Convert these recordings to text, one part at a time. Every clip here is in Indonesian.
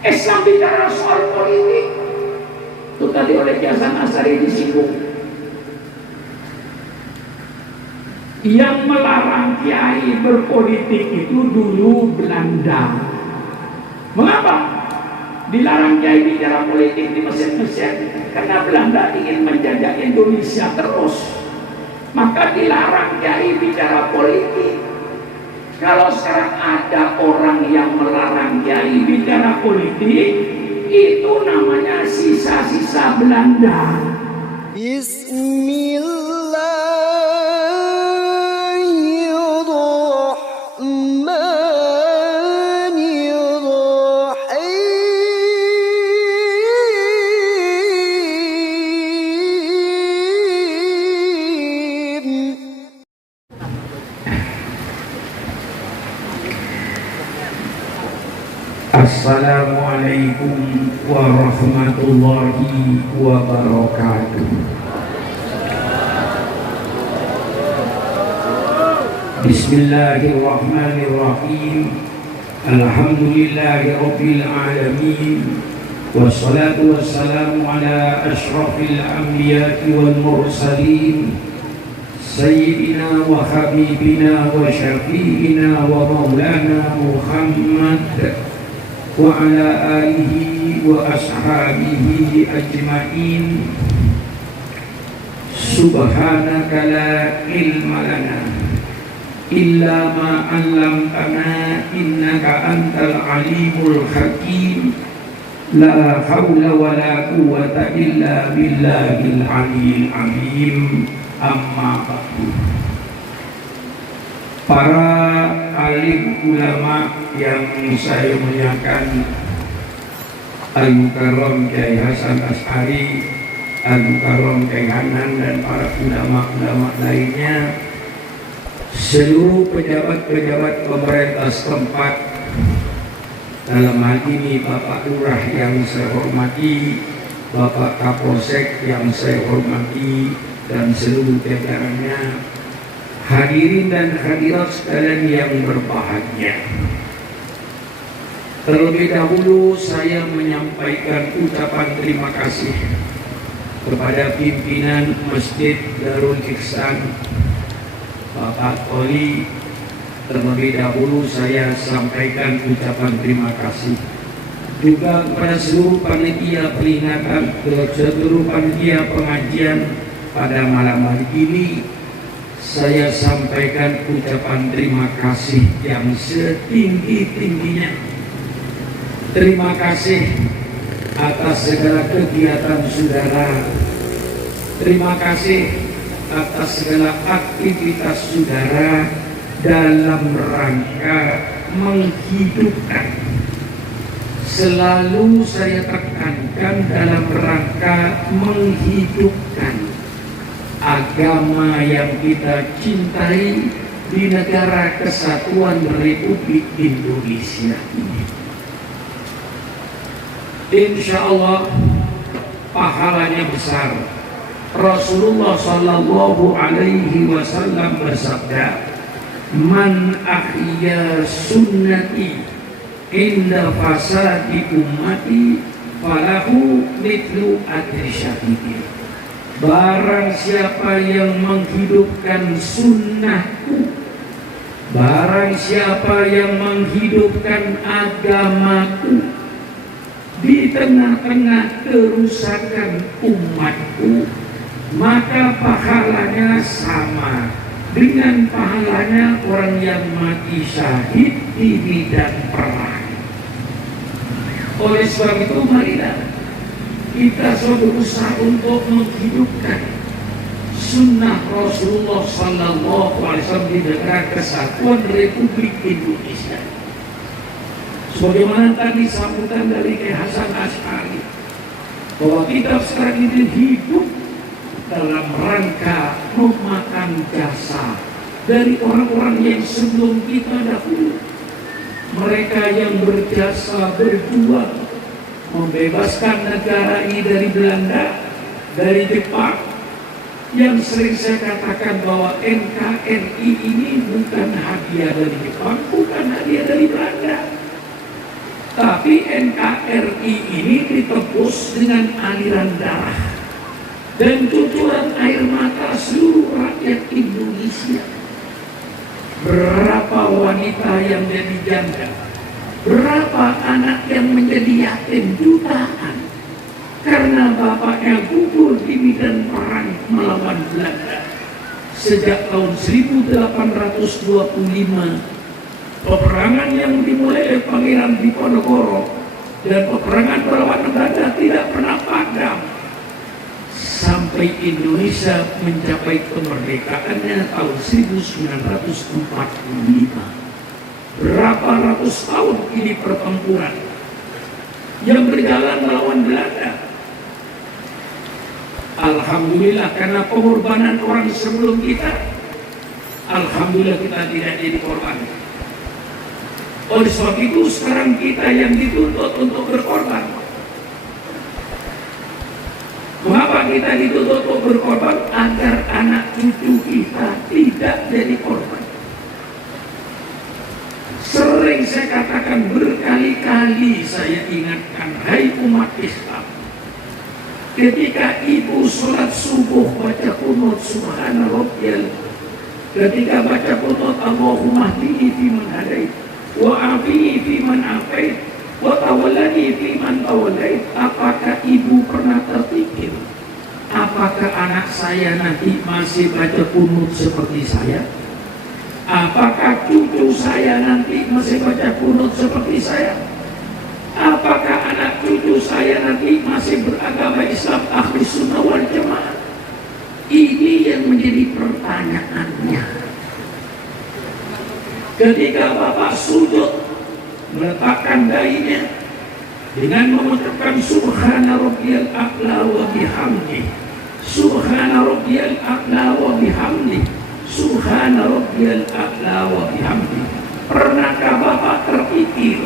Islam bicara soal politik. Itu tadi oleh Ki Hasan Asy'ari disinggung. Yang melarang kiai berpolitik itu dulu Belanda. Mengapa? Dilarang kiai bicara politik di Mesir? Karena Belanda ingin menjajah Indonesia terus. Maka dilarang kiai bicara politik. Kalau sekarang ada orang yang melarang kiai bicara politik, itu namanya sisa-sisa Belanda. Assalamualaikum warahmatullahi wabarakatuh. Bismillahirrahmanirrahim. Alhamdulillahi rabbil alamin. Wassalatu wassalamu ala asyrafil anbiya'i wal mursalin, Sayyidina wa habibina wa syafi'ina wa maulana Muhammad wa ala alihi wa ashabihi ajma'in. Subhanaka la ilma lana illa ma 'allamtana innaka antal alimul hakim. La haula wa la quwwata illa billahil aliyyil azim. Amma ba'du. Para alim ulama yang saya muliakan, Al-Mukarram Kiai Hasan Asy'ari, Al-Mukarram Kiai Hanan, dan para ulama-ulama lainnya, seluruh pejabat-pejabat pemerintah setempat, dalam hal ini Bapak Lurah yang saya hormati, Bapak Kapolsek yang saya hormati, dan seluruh jajarannya, hadirin dan hadirat sekalian yang berbahagia. Terlebih dahulu saya menyampaikan ucapan terima kasih kepada pimpinan Masjid Darul Ihsan, Bapak Koli. Terlebih dahulu saya sampaikan ucapan terima kasih juga kepada seluruh panitia peringatan, seluruh panitia pengajian pada malam hari ini. Saya sampaikan ucapan terima kasih yang setinggi-tingginya. Terima kasih atas segala kegiatan saudara. Terima kasih atas segala aktivitas saudara dalam rangka menghidupkan. Selalu saya tekankan, dalam rangka menghidupkan agama yang kita cintai di negara kesatuan Republik Indonesia ini. Insya Allah pahalanya besar. Rasulullah Sallallahu Alaihi Wasallam bersabda, "Man ahya sunnati inda fasadi ummati falahu mithlu ajri syahidin." Barang siapa yang menghidupkan sunnahku, barang siapa yang menghidupkan agamaku di tengah-tengah kerusakan umatku, maka pahalanya sama dengan pahalanya orang yang mati syahid di medan perang. Oleh sebab itu, marilah kita berusaha untuk menghidupkan sunnah Rasulullah Sallallahu Alaihi Wasallam di negara kesatuan Republik Indonesia. Sebagaimana tadi sambutan dari Kiai Hasan Asy'ari, bahwa kita sekarang ini hidup dalam rangka memakan jasa dari orang-orang yang sebelum kita dahulu. Mereka yang berjasa berjuang membebaskan negara ini dari Belanda, dari Jepang. Yang sering saya katakan bahwa NKRI ini bukan hadiah dari Jepang, bukan hadiah dari Belanda, Tapi NKRI ini ditebus dengan aliran darah dan cucuran air mata seluruh rakyat Indonesia. Berapa wanita yang jadi janda, berapa anak yang menjadi yatim jutaan karena bapaknya gugur di medan perang melawan Belanda. Sejak tahun 1825, peperangan yang dimulai oleh Pangeran Diponegoro dan peperangan melawan Belanda tidak pernah padam sampai Indonesia mencapai kemerdekaannya tahun 1945. Berapa ratus tahun ini pertempuran yang berjalan melawan Belanda. Alhamdulillah, karena pengorbanan orang sebelum kita, alhamdulillah kita tidak jadi korban. Oleh sebab itu sekarang kita yang dituntut untuk berkorban. Mengapa kita dituntut untuk berkorban? Agar anak cucu kita tidak jadi korban. Sering saya katakan, berkali-kali saya ingatkan, hai umat Islam, ketika ibu sholat subuh baca qunut subhana rabbiyal, ketika baca qunut Allahumma hdini fiman hadait wa afini fiman afait wa tawallani fiman tawallait, apakah ibu pernah terpikir apakah anak saya nanti masih baca qunut seperti saya? Apakah cucu saya nanti masih baca qunut seperti saya? Apakah anak cucu saya nanti masih beragama Islam ahli sunnah wal jamaah? Ini yang menjadi pertanyaannya. Ketika bapak sujud meletakkan dahinya dengan mengucapkan subhana rabbiyal a'la wa bihamdi, subhana rabbiyal a'la wa bihamdi, subhana rabbiyal a'la wa bihamdi, pernahkah bapak terpikir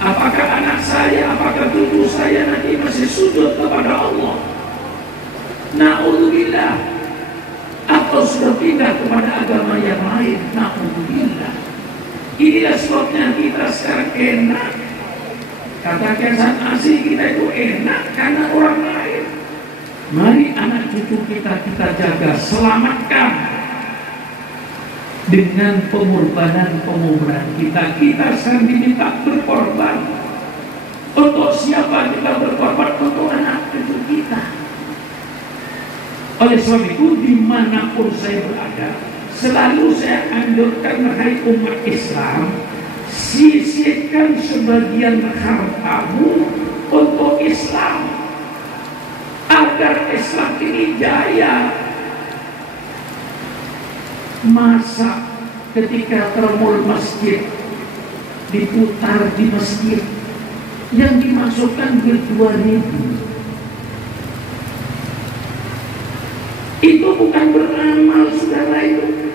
apakah anak saya, apakah cucu saya nanti masih sujud kepada Allah? Na'udzubillah. Atau sudah pindah kepada agama yang lain? Na'udzubillah. Inilah sebabnya kita sekarang enak. Kata Kesan Asih, kita itu enak karena orang lain. Mari anak cucu kita jaga, selamatkan dengan pengorbanan kita. Kita sekarang diminta berkorban. Untuk siapa kita berkorban? Untuk anak cucu kita. Oleh sebab itu, dimanapun saya berada, selalu saya anjurkan, hai umat Islam, sisihkan sebagian hartamu untuk Islam, agar Islam ini jaya. Masa ketika termul masjid diputar di masjid yang dimasukkan duit 2.000, itu bukan beramal, saudara. Itu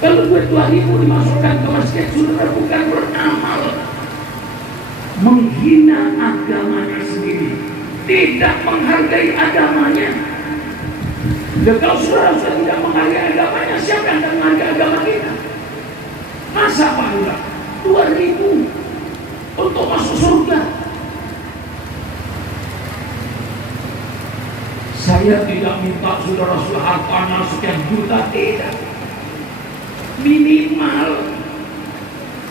kalau duit 2.000 dimasukkan ke masjid, saudara, bukan beramal, menghina agamanya sendiri, tidak menghargai agamanya. Dan kalau saudara sudah tidak menghargai agamanya, siapa yang akan menghargai agama kita? Masa bangga 2.000 untuk masuk surga? Saya tidak minta saudara hartanya sekian juta, tidak. Minimal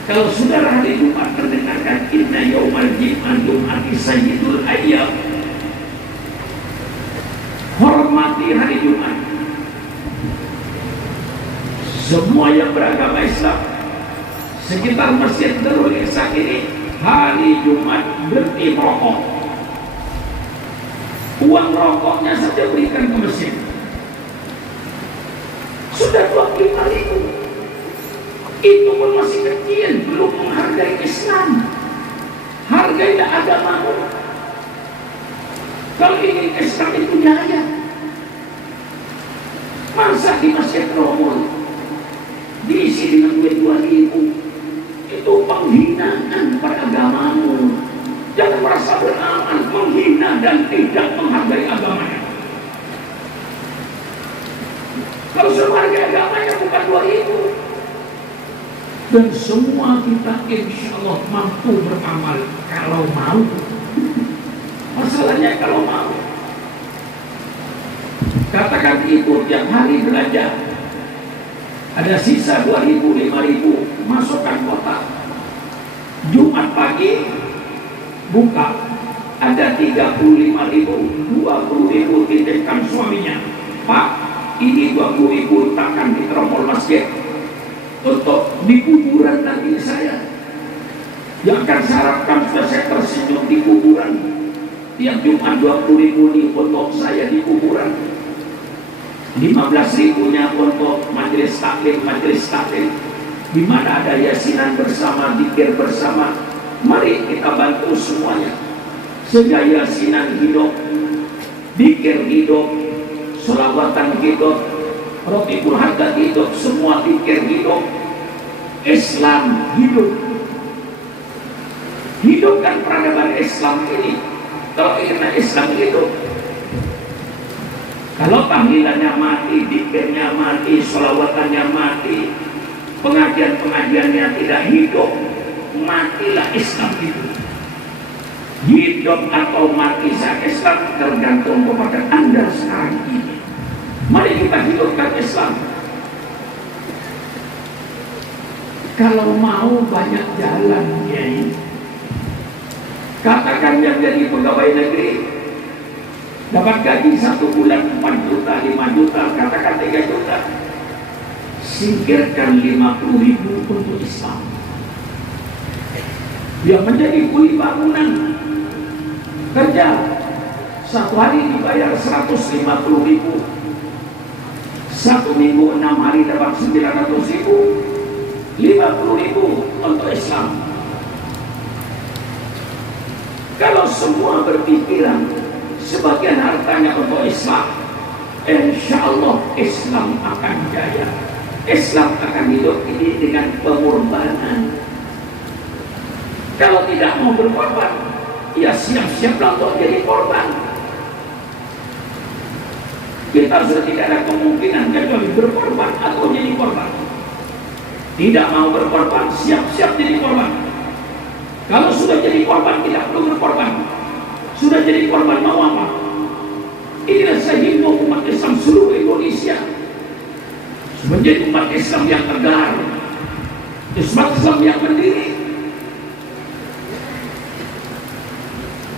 kalau saudara hari Jumat mendengarkan inna yaumal jum'ati sayyidul ayyam, hormati hari Jumat. Semua yang beragama Islam sekitar Masjid Darul Ihsan ini, hari Jumat berhenti merokok. Uang rokoknya saja berikan ke masjid. Sudah 25.000. Itu pun masih kecil, belum menghargai Islam. Hargailah agamamu. Kalau ingin Islam itu jaya, masa di Masjid Romul diisi dengan duit 2.000? Itu penghinaan pada agamamu. Jangan merasa beramal, menghina dan tidak menghargai agamanya. Kalau menghargai agamanya bukan 2.000. Dan semua kita insya Allah mampu beramal kalau mau. Masalahnya kalau mau. Katakan ibu tiap hari belanja. Ada sisa 2.000, 5.000, masukkan kotak. Jumat pagi buka. Ada 35.000, 20.000 titipkan suaminya. Pak, ini 20.000 letakkan di tromol masjid untuk di kuburan nanti saya. Yang akan saya harapkan saya tersenyum di kuburan. Tiap Jumat 20.000 ini untuk saya di kuburan. 15.000-nya untuk majelis taklim. Di mana ada yasinan bersama, zikir bersama. Mari kita bantu semuanya. Sehingga yasinan hidup, zikir hidup, sholawatan hidup, Rafiqul Haddad hidup, semua zikir hidup, Islam hidup. Hidupkan peradaban Islam ini. Kalau ingin Islam hidup, kalau tahlilannya mati, zikirnya mati, sholawatannya mati, pengajian-pengajiannya tidak hidup, matilah Islam itu. Hidup atau mati saya Islam tergantung kepada Anda sekarang ini. Mari kita hidupkan Islam. Kalau mau banyak jalan, Kiai. Katakan yang jadi pegawai negeri dapat gaji 1 bulan 4 juta, 5 juta, katakan 3 juta. Singkirkan 50.000 untuk Islam. Dia menjadi kuli bangunan. Kerja 1 hari dibayar 150.000. 1 minggu 6 hari dapat 900.000. 50.000 untuk Islam. Kalau semua berpikiran sebagian hartanya untuk Islam, insya Allah Islam akan jaya. Islam akan hidup ini dengan pengorbanan. Kalau tidak mau berkorban, ya siap-siaplah untuk jadi korban. Kita sudah tidak ada kemungkinan kecuali berkorban atau jadi korban. Tidak mau berkorban, siap-siap jadi korban. Kalau sudah jadi korban, tidak perlu berkorban. Sudah jadi korban, mau apa? Inilah saya himbau umat Islam seluruh Indonesia menjadi umat Islam yang tegar, umat Islam yang berdiri.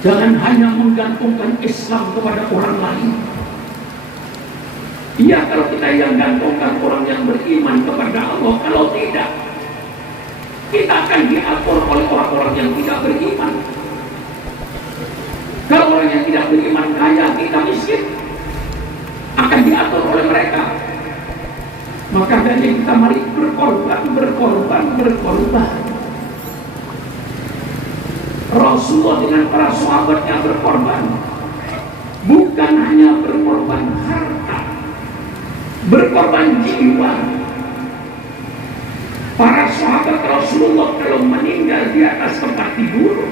Jangan hanya menggantungkan Islam kepada orang lain. Iya, kalau kita yang gantungkan orang yang beriman kepada Allah, kalau tidak, kita akan diatur oleh orang-orang yang tidak beriman. Kalau orang yang tidak beriman kaya, kita miskin, akan diatur oleh mereka. Maka dari kita mari berkorban. Rasulullah dengan para sahabatnya berkorban. Bukan hanya berkorban harta, berkorban jiwa. Para sahabat Rasulullah kalau meninggal di atas tempat tidur,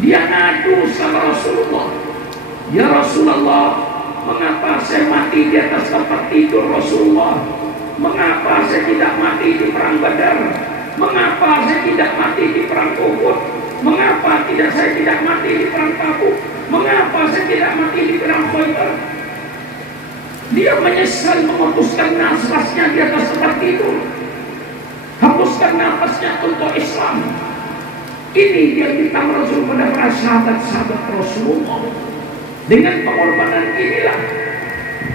dia ngadu sama Rasulullah. Ya Rasulullah, mengapa saya mati di atas tempat tidur Rasulullah? Mengapa saya tidak mati di perang Badar? Mengapa saya tidak mati di perang Uhud? Mengapa saya tidak mati di perang Tabuk? Mengapa saya tidak mati di perang Khaybar? Dia menyesal memutuskan nafasnya di atas tempat tidur, hapuskan nafasnya untuk Islam. Ini yang kita Rasul pada para sahabat-sahabat Rasulullah. Dengan pengorbanan inilah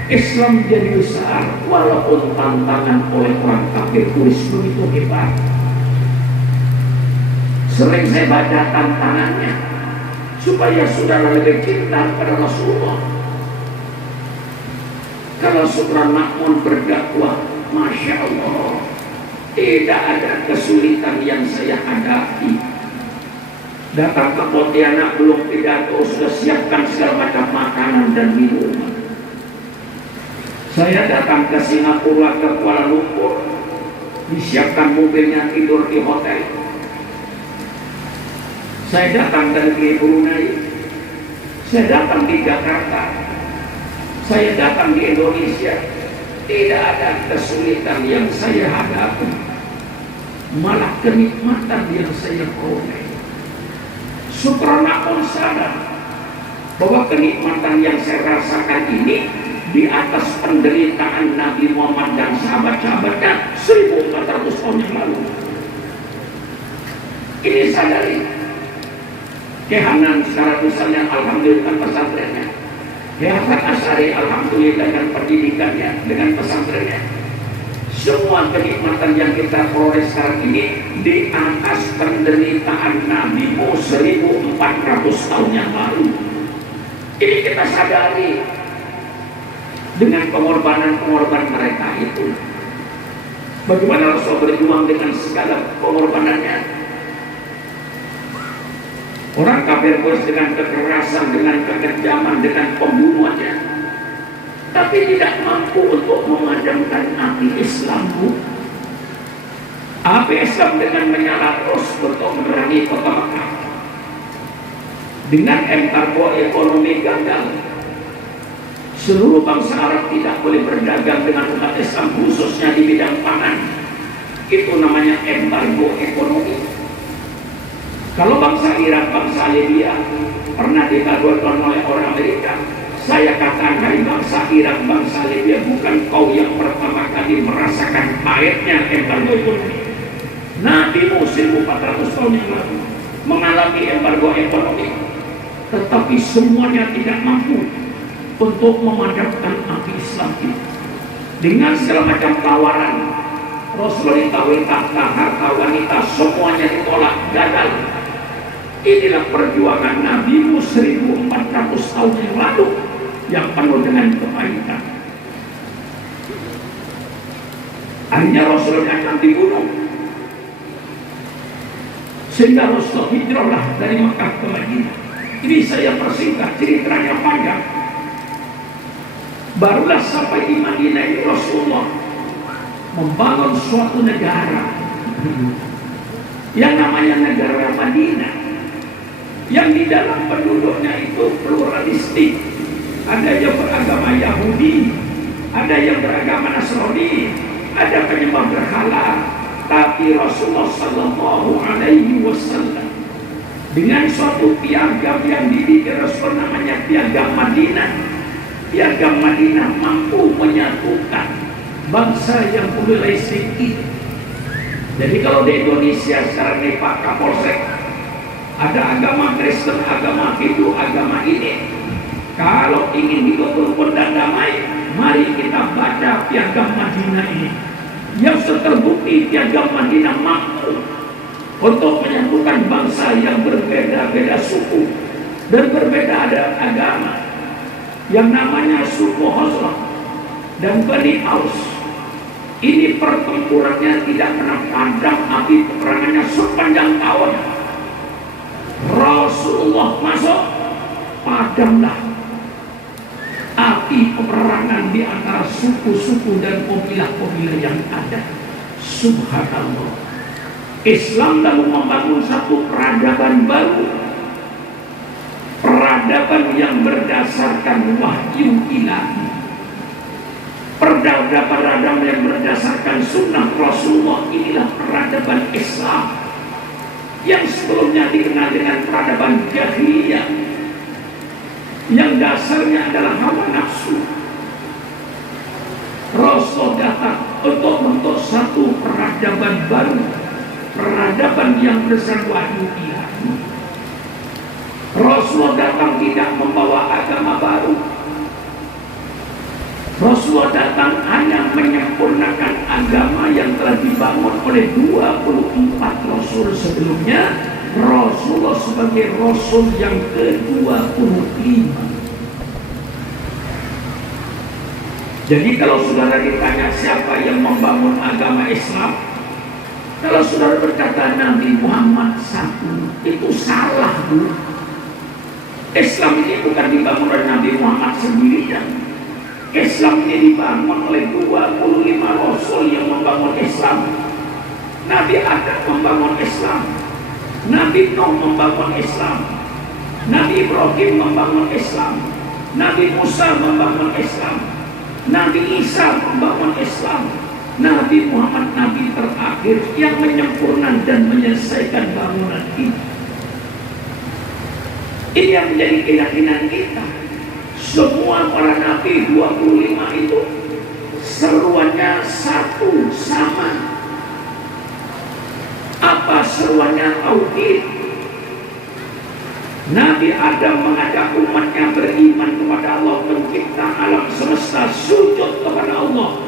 Islam jadi besar, walaupun tantangan oleh orang kafir Quraisy begitu hebat. Sering saya baca tantangannya supaya saudara lebih cinta pada Rasulullah. Kalau Sultan Makmun berdakwah, Masya Allah, tidak ada kesulitan yang saya hadapi. Datang ke Pontianak belum pidato, sudah siapkan segala macam makanan dan minuman. Saya datang ke Singapura, ke Kuala Lumpur, disiapkan mobilnya, tidur di hotel. Saya datang ke negeri Brunei, saya datang di Jakarta, saya datang di Indonesia, tidak ada kesulitan yang saya hadapi. malah kenikmatan yang saya peroleh. Sukrana pun sadar bahwa kenikmatan yang saya rasakan ini di atas penderitaan Nabi Muhammad dan sahabat-sahabatnya 1400 tahun yang lalu. Ini sadari. Kehanan secara misalnya alhamdulillah pesantrennya, Hasan Asy'ari alhamdulillah dengan pendidikannya, dengan pesantrennya. Semua kenikmatan yang kita peroleh sekarang ini di atas penderitaan Nabi 1400 tahun yang lalu. Ini kita sadari dengan pengorbanan mereka itu. Bagaimana Rasul berjuang dengan segala pengorbanannya. Orang kafir bos dengan kekerasan, dengan kekejaman, dengan pembunuhannya, tapi tidak mampu untuk memadamkan api Islam. Api Islam dengan menyala terus untuk menerangi kota Makkah. Dengan embargo ekonomi gagal, seluruh bangsa Arab tidak boleh berdagang dengan umat Islam, khususnya di bidang pangan. Itu namanya embargo ekonomi. Kalau bangsa Irak, bangsa Libya pernah dikagumkan oleh orang Amerika, saya katakan, hai bangsa Irak, bangsa Libya, bukan kau yang pertama kali merasakan pahitnya embargo ekonomi. Nabi 1400 tahun yang lalu mengalami embargo ekonomi, tetapi semuanya tidak mampu untuk memadamkan api Islam itu. Dengan segala macam tawaran, Rasulullah harta wanita semuanya ditolak, gagal. Inilah perjuangan Nabi 1400 tahun yang lalu yang penuh dengan kepahitan. Akhirnya Rasulullah akan dibunuh, sehingga Rasul hijrahlah dari Makkah ke Madinah. Ini saya persingkat, ceritanya panjang. Barulah sampai di Madinah ini Rasulullah membangun suatu negara yang namanya negara Madinah, yang di dalam penduduknya itu pluralistik. Ada yang beragama Yahudi, ada yang beragama Nasrani, ada penyembah berhala. Tapi Rasulullah Sallallahu Alaihi Wasallam dengan suatu piagam yang dibikin Rasul namanya piagam Madinah. Piagam Madinah mampu menyatukan bangsa yang pluralistik itu. Jadi kalau di Indonesia sekarang ini Pak Kapolsek, ada agama Kristen, agama Hindu, agama ini. Kalau ingin hidup rukun dan damai, mari kita baca piagam Madinah ini. Yang terbukti piagam Madinah mampu untuk menyatukan bangsa yang berbeda-beda suku dan berbeda agama. Yang namanya suku Khazraj dan Bani Aus. Ini pertempurannya tidak pernah padam api peperangannya sepanjang tahun. Rasulullah masuk, padamlah api peperangan di antara suku-suku dan kabilah-kabilah yang ada. Subhanallah. Islam lalu membangun satu peradaban baru, peradaban yang berdasarkan wahyu ilahi, peradaban yang berdasarkan sunnah Rasulullah. Inilah peradaban Islam yang sebelumnya dikenal dengan peradaban jahiliyah, yang dasarnya adalah hawa nafsu. Rasul datang untuk membentuk satu peradaban baru, peradaban yang berdasarkan wahyu ilahi. Rasul datang tidak membawa agama baru. Rasulullah datang hanya menyempurnakan agama yang telah dibangun oleh 24 Rasul sebelumnya. Rasulullah sebagai Rasul yang ke-25. Jadi kalau saudara ditanya siapa yang membangun agama Islam, kalau saudara berkata Nabi Muhammad satu, itu salah, Bu. Islam ini bukan dibangun oleh Nabi Muhammad sendirian. Islam ini dibangun oleh 25 Rasul yang membangun Islam. Nabi Adam membangun Islam, Nabi Nuh membangun Islam, Nabi Ibrahim membangun Islam, Nabi Musa membangun Islam, Nabi Isa membangun Islam, Nabi Muhammad, Nabi terakhir yang menyempurnakan dan menyelesaikan bangunan ini. Ini yang menjadi keyakinan kita. Semua para Nabi 25 itu seruannya satu, sama. Apa seruannya? Tauhid. Nabi Adam mengajak umatnya beriman kepada Allah, pencipta alam semesta, sujud kepada Allah.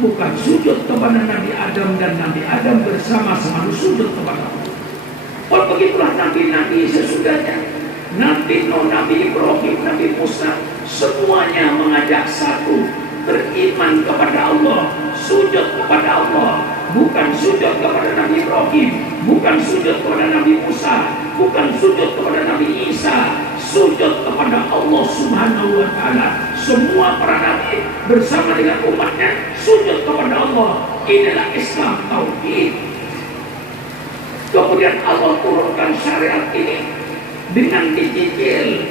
Bukan sujud kepada Nabi Adam dan Nabi Adam bersama-sama sujud kepada Allah. Oh, begitulah nabi-nabi sesudahnya. Nabi Nuh, Nabi Ibrahim, Nabi Musa, semuanya mengajak satu, beriman kepada Allah, sujud kepada Allah. Bukan sujud kepada Nabi Ibrahim, bukan sujud kepada Nabi Musa, bukan sujud kepada Nabi Isa, sujud kepada Allah Subhanahu wa Ta'ala. Semua para nabi bersama dengan umatnya sujud kepada Allah. Inilah Islam, tauhid. Kemudian Allah turunkan syariat ini dengan dicicil.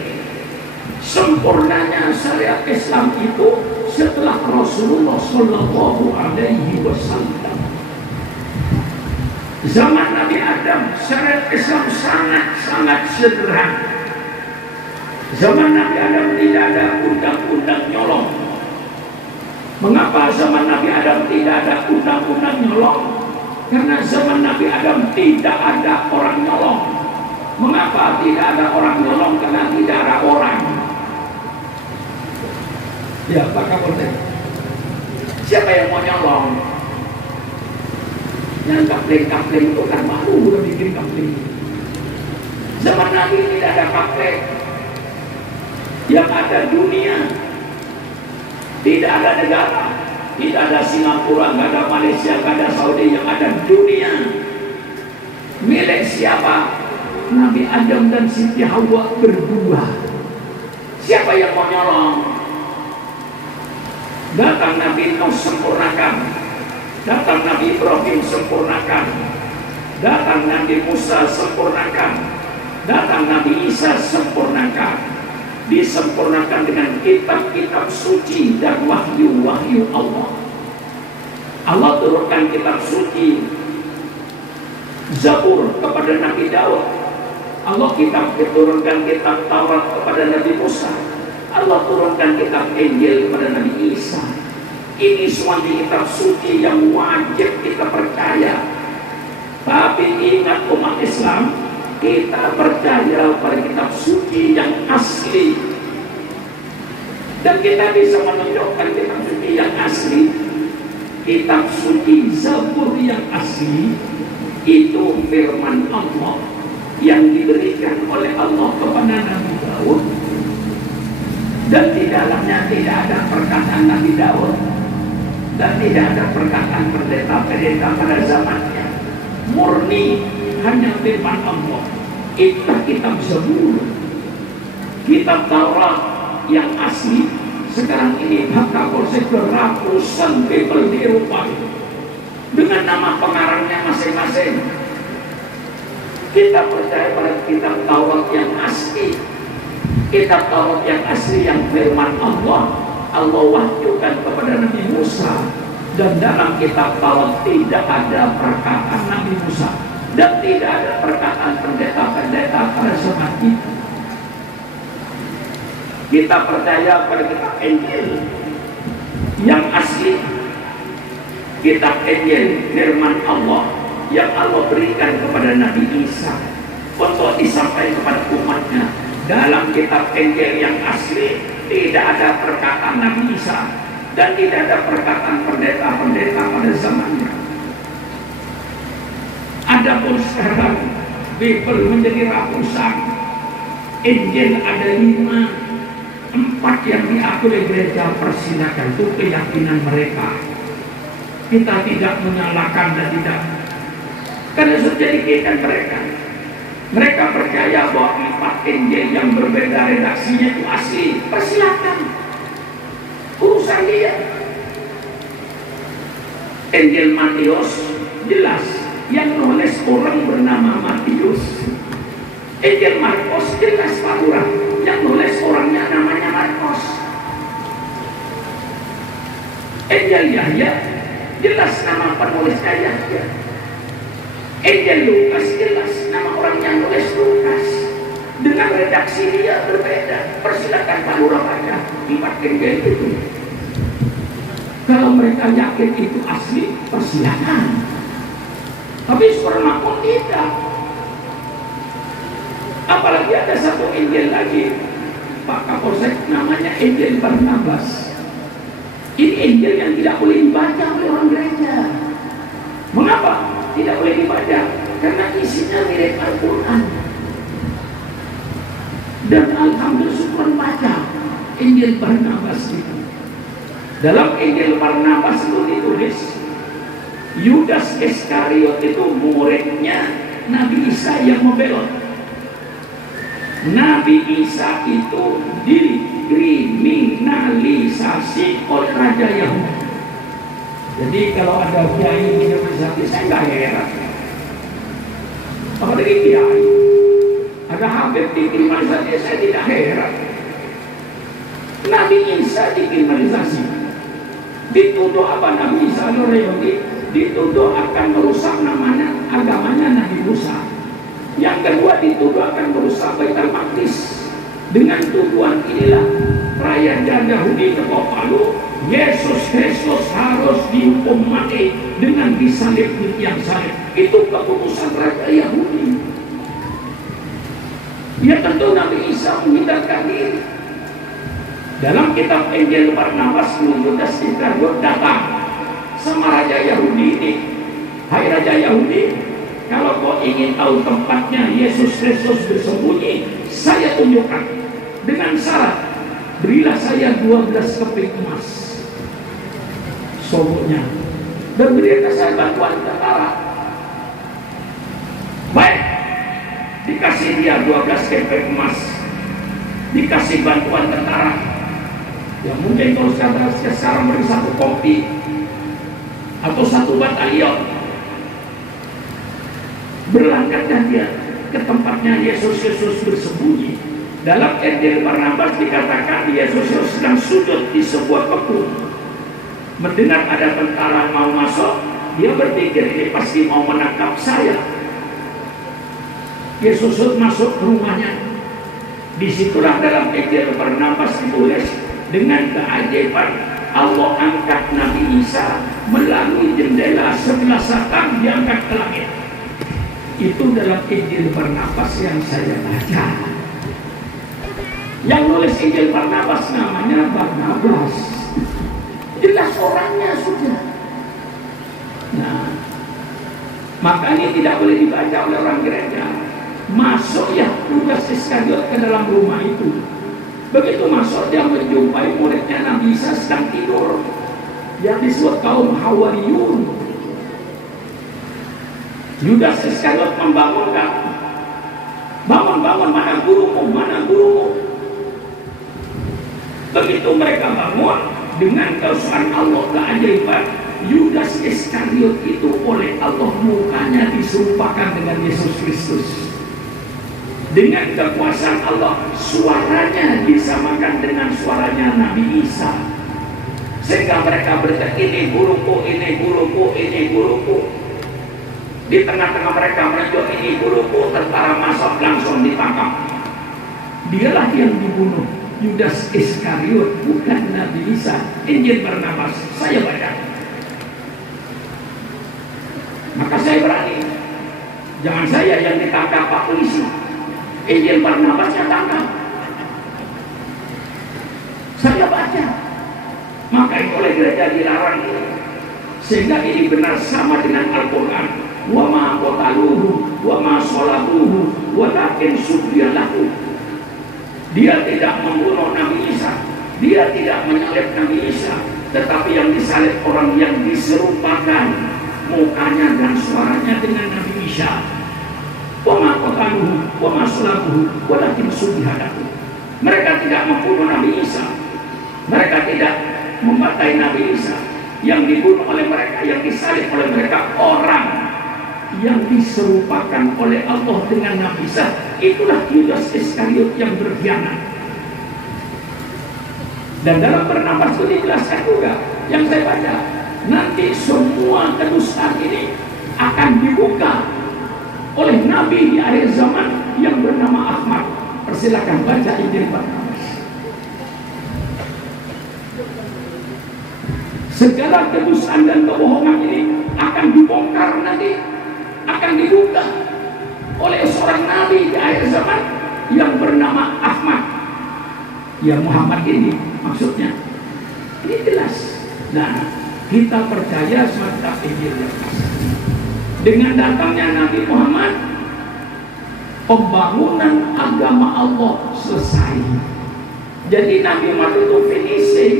Sempurnanya syariat Islam itu setelah Rasulullah Shallallahu Alaihi Wasallam. Zaman Nabi Adam, syariat Islam sangat sederhana. Zaman Nabi Adam tidak ada undang-undang nyolong. Mengapa zaman Nabi Adam tidak ada undang-undang nyolong? Karena zaman Nabi Adam tidak ada orang nyolong. Mengapa tidak ada orang nyolong? Karena tidak ada orang. Ya, Pak Kapolres. Siapa yang mau nyolong? Yang kapling-kapling itu kan malu udah bikin kapling. Zaman Nabi tidak ada kapling. Yang ada dunia. Tidak ada negara. Tidak ada Singapura, nggak ada Malaysia, nggak ada Saudi. Yang ada dunia. Milik siapa? Nabi Adam dan Siti Hawa berdua. Siapa yang mau nyolong? Datang Nabi Nuh, sempurnakan. Datang Nabi Ibrahim, sempurnakan. Datang Nabi Musa, sempurnakan. Datang Nabi Isa, sempurnakan. Disempurnakan dengan kitab-kitab suci dan wahyu-wahyu Allah. Allah turunkan kitab suci Zabur kepada Nabi Daud. Allah turunkan kitab Taurat kepada Nabi Musa. Allah turunkan kitab Injil kepada Nabi Isa. Ini semua di kitab suci yang wajib kita percaya. Tapi ingat umat Islam, kita percaya pada kitab suci yang asli. Dan kita bisa menunjukkan kitab suci yang asli. Kitab suci Zabur yang asli itu firman Allah yang diberikan oleh Allah kepada Nabi Daud. Dan di dalamnya tidak ada perkataan Nabi Daud. Dan tidak ada perkataan pendeta-pendeta pada zamannya. Murni hanya firman Allah. Itulah kitab Zabur. Kitab Taurat yang asli. Sekarang ini Pak Kapolsek ratusan people di Eropa dengan nama pengarangnya masing-masing. Kita percaya pada kitab Taurat yang asli. Kitab Taurat yang asli yang firman Allah. Allah wahyukan kepada Nabi Musa. Dan dalam kitab Taurat tidak ada perkataan Nabi Musa. Dan tidak ada perkataan pendeta-pendeta pada zaman itu. Kita percaya pada kitab Injil yang asli. Kitab Injil firman Allah yang Allah berikan kepada Nabi Isa untuk disampaikan kepada umatnya. Dalam kitab Injil yang asli tidak ada perkataan Nabi Isa dan tidak ada perkataan pendeta-pendeta pada zamannya. Adapun sekarang Bible menjadi ratusan. Injil ada 5. 4 yang diakui oleh gereja, persilakan, itu keyakinan mereka. Kita tidak menyalahkan dan tidak, karena sudah jadi keyakinan mereka. Mereka percaya bahwa 4 Injil yang berbeda redaksinya itu asli. Persilakan, urusan dia. Injil Matius jelas yang nulis orang bernama Matius. Injil Markus jelas Paulus yang nulis orangnya namanya Markus. Injil Yahya jelas nama penulisnya Yahya. Injil Lukas jelas nama orang yang nulis Lukas. Dengan redaksi dia berbeda. Persilakan Pak Lurah baca 4 Injil itu. Kalau mereka yakin itu asli, persilakan. Tapi Supermakmur tidak. Apalagi ada satu Injil lagi, Pak Kapolsek, namanya Injil Barnabas. Ini Injil yang tidak boleh dibaca oleh orang gereja. Mengapa tidak boleh dibaca? Karena isinya mirip Al-Quran. Dan alhamdulillah syukur baca Injil Barnabas itu. Dalam Injil Barnabas itu ditulis Yudas Iskariot itu muridnya Nabi Isa yang membelot. Nabi Isa itu dikriminalisasi oleh Raja Yahudi. Jadi kalau ada kiai dikriminalisasi, saya nggak heran. Apalagi kiai, ada Habib dikriminalisasi, saya tidak heran. Nabi Isa dikriminalisasi, dituduh apa? Nabi Isa Yahudi dituduh akan merusak namanya agamanya Nabi Musa. Yang kedua dituduh akan merusak Baitul Maqdis. Dengan tuduhan inilah rakyat Yahudi ketok palu, Yesus Kristus harus dihukum mati dengan disalib di tiang salib. Itu keputusan raja Yahudi. Ya tentu Nabi Isa menghindarkan diri. Dalam kitab Injil Barnabas, Yudas Iskariot datang sama raja Yahudi ini. Hai raja Yahudi, kalau kau ingin tahu tempatnya Yesus Kristus bersembunyi, saya tunjukkan dengan syarat, berilah saya 12 keping emas. Sombongnya, dan berikan saya bantuan tentara. Baik, dikasih dia 12 keping emas, dikasih bantuan tentara. Ya mungkin kalau sekarang beri 1 kopi atau 1 batalion. Berangkatlah dia ke tempatnya Yesus bersembunyi. Dalam Injil Barnabas dikatakan Yesus sedang sujud di sebuah kebun. Mendengar ada tentara mau masuk, dia berpikir ini pasti mau menangkap saya. Yesus masuk ke rumahnya. Disitulah dalam Injil Barnabas ditulis dengan keajaiban Allah angkat Nabi Isa melalui jendela sebelah selatan, diangkat ke langit. Itu dalam Injil Barnabas yang saya baca. Yang nulis Injil Barnabas namanya Barnabas. Jelas orangnya sudah. Nah, makanya tidak boleh dibaca oleh orang gereja. Masuk ya Yudas Iskariot ke dalam rumah itu. Begitu masuk dia menjumpai muridnya Nabi Isa sedang tidur, yang disebut kaum Hawariyun. Yudas Iskariot membangunkan, bangun, mana gurumu, mana gurumu. Begitu mereka bangun, dengan kesukaan Allah keajaiban, Yudas Iskariot itu oleh Allah mukanya diserupakan dengan Yesus Kristus. Dengan kekuasaan Allah, suaranya disamakan dengan suaranya Nabi Isa. Sehingga mereka berkata, ini guruku, ini guruku, ini guruku. Di tengah-tengah mereka menunjuk, ini guruku, tentara masuk langsung ditangkap. Dialah yang dibunuh, Yudas Iskariot, bukan Nabi Isa. Injil Barnabas, saya baca. Maka saya berani. Jangan saya yang ditangkap Pak polisi. Injil Barnabas yang tangkap. Saya baca. Maka itu oleh gereja dilarang ini. Sehingga ini benar sama dengan Al-Quran. Wa ma qataluhu wa ma salabuhu walakin syubbiha lahu. Dia tidak membunuh Nabi Isa. Dia tidak menyalib Nabi Isa. Tetapi yang disalib orang yang diserupakan mukanya dan suaranya dengan Nabi Isa. Wa ma qataluhu wa ma salabuhu walakin syubbiha lahu. Mereka tidak membunuh Nabi Isa. Mereka tidak membatai Nabi Isa. Yang dibunuh oleh mereka, yang disalib oleh mereka, orang yang diserupakan oleh Allah dengan Nabi Isa. Itulah Yudas Iskariot yang berkhianat. Dan dalam Barnabas itu dijelaskan juga yang saya baca, nanti semua kedustaan ini akan dibuka oleh Nabi di akhir zaman yang bernama Ahmad. Persilakan baca Injil Barnabas. Segala kedustaan dan kebohongan ini akan dibongkar nanti, akan dibuka oleh seorang Nabi di akhir zaman yang bernama Ahmad. Ya, Muhammad ini maksudnya. Ini jelas. Nah, kita percaya semata Injil yang asli. Dengan datangnya Nabi Muhammad, pembangunan agama Allah selesai. Jadi Nabi Muhammad itu finishing.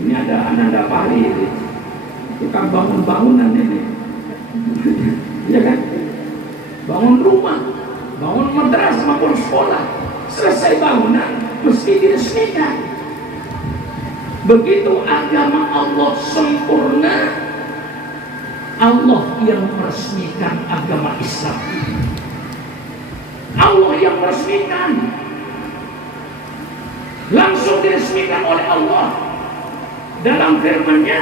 Ini ada Ananda Pari ini, tukang bangun bangunan ini, ya kan? Bangun rumah, bangun madrasah maupun sekolah, selesai bangunan mesti diresmikan. Begitu agama Allah sempurna, Allah yang meresmikan agama Islam. Allah yang meresmikan, langsung diresmikan oleh Allah dalam firman-Nya,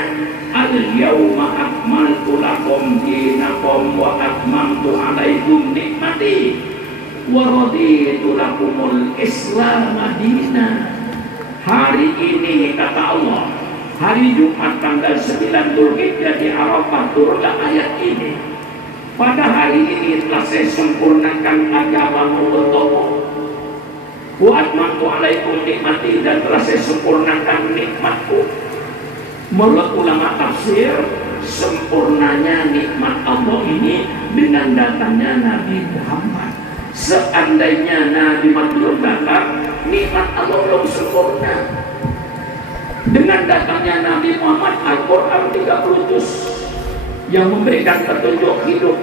al-yawma akmaltu lakum dinakum wa atmamtu alaikum nikmati wa raditu lakumul Islam madina. Hari ini kata Allah, hari Jumat tanggal 9 Dzulhijjah di Arafah turunlah ayat ini. Pada hari ini telah saya sempurnakan agamamu untukmu. Wa atmamtu alaikum nikmati, dan telah saya sempurnakan nikmatku. Menurut ulama tafsir, sempurnanya nikmat Allah ini dengan datangnya Nabi Muhammad. Seandainya Nabi Muhammad belum datang, nikmat Allah belum sempurna. Dengan datangnya Nabi Muhammad, Al-Quran 30 juz yang memberikan petunjuk hidup,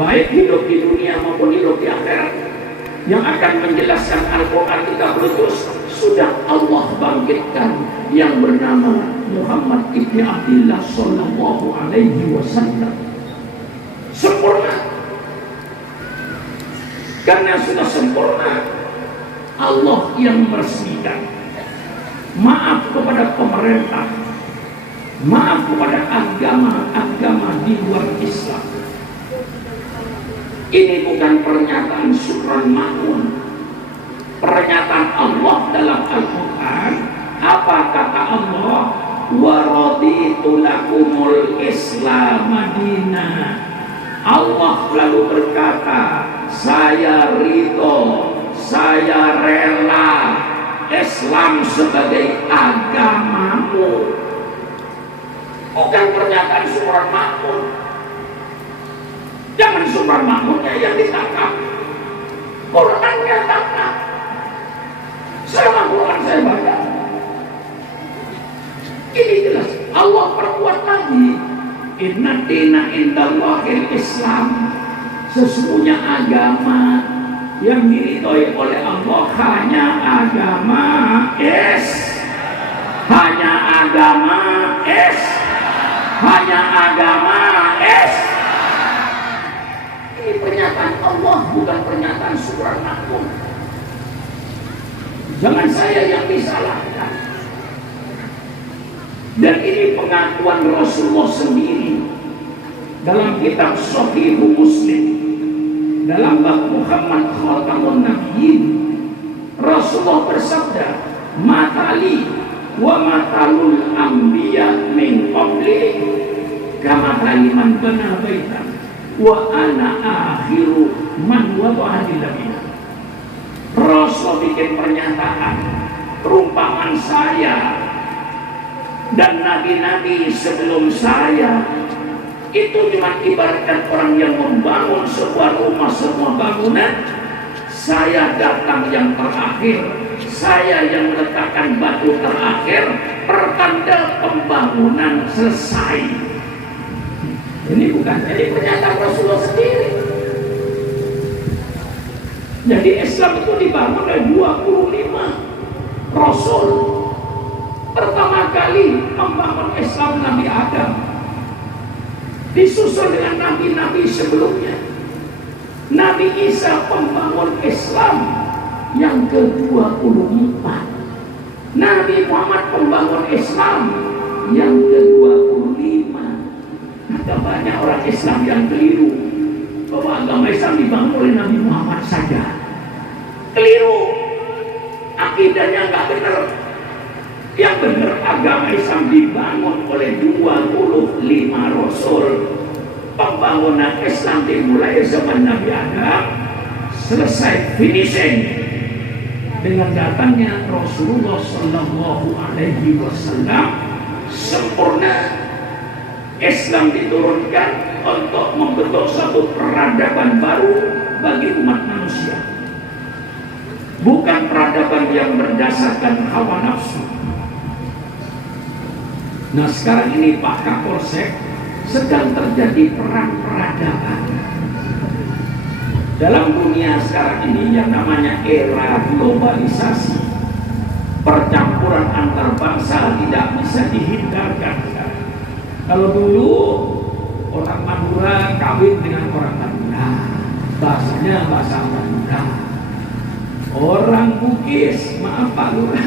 baik hidup di dunia maupun hidup di akhirat, yang akan menjelaskan Al-Quran 30 juz, sudah Allah bangkitkan yang bernama Muhammad ibn Abdullah sallallahu alaihi wasallam. Sempurna. Karena sudah sempurna, Allah yang meresmikan. Maaf kepada pemerintah, maaf kepada agama-agama di luar Islam. Ini bukan pernyataan Surah Maun. Pernyataan Allah dalam Al-Quran. Apa kata Allah? Wa raditu lakumul Islam madina. Allah lalu berkata, saya ridho, saya rela Islam sebagai agamamu. Bukan pernyataan Surah Maun. Jangan Surah Maunnya yang ditangkap, Qurannya tangkap. Selama Quran saya baca, ini jelas Allah perkuat lagi. Inna dina indallahil Islam. Sesungguhnya agama yang diridhoi oleh Allah hanya agama hanya agama hanya agama Ini pernyataan Allah, bukan pernyataan Surah Maun. Jangan saya yang disalahkan. Dan ini pengakuan Rasulullah sendiri dalam kitab Sahih Muslim, dalam bab Muhammad Khatamun Nabiyyin. Rasulullah bersabda, matali wa matalul anbiya min qabli kama man bana baitan wa ana akhiru man wada'a dilabina. Rasul bikin pernyataan, perumpamaan saya dan nabi-nabi sebelum saya itu cuma ibaratkan orang yang membangun sebuah rumah, sebuah bangunan. Saya datang yang terakhir, saya yang meletakkan batu terakhir, pertanda pembangunan selesai. Ini bukan jadi pernyataan Rasulullah sendiri. Jadi Islam itu dibangun oleh 25 Rasul. Pertama kali membangun Islam Nabi Adam, disusul dengan nabi-nabi sebelumnya. Nabi Isa pembangun Islam yang ke-24. Nabi Muhammad pembangun Islam yang ke-25. Dan banyak orang Islam yang keliru bahwa agama Islam dibangun oleh Nabi Muhammad saja. Keliru, akidahnya nggak benar. Yang benar, agama Islam dibangun oleh 25 Rasul. Pembangunan Islam dimulai zaman Nabi Adam, selesai finishing dengan datangnya Rasulullah Sallallahu Alaihi Wasallam. Sempurna. Islam diturunkan untuk membentuk satu peradaban baru bagi umat manusia, bukan peradaban yang berdasarkan hawa nafsu. Nah, sekarang ini Pak Kapolsek, sedang terjadi perang peradaban dalam dunia sekarang ini yang namanya era globalisasi. Percampuran antar bangsa tidak bisa dihindarkan. Kalau dulu orang Madura kawin dengan orang Madura, bahasanya bahasa Madura. Orang Bugis, maaf Pak Lurah,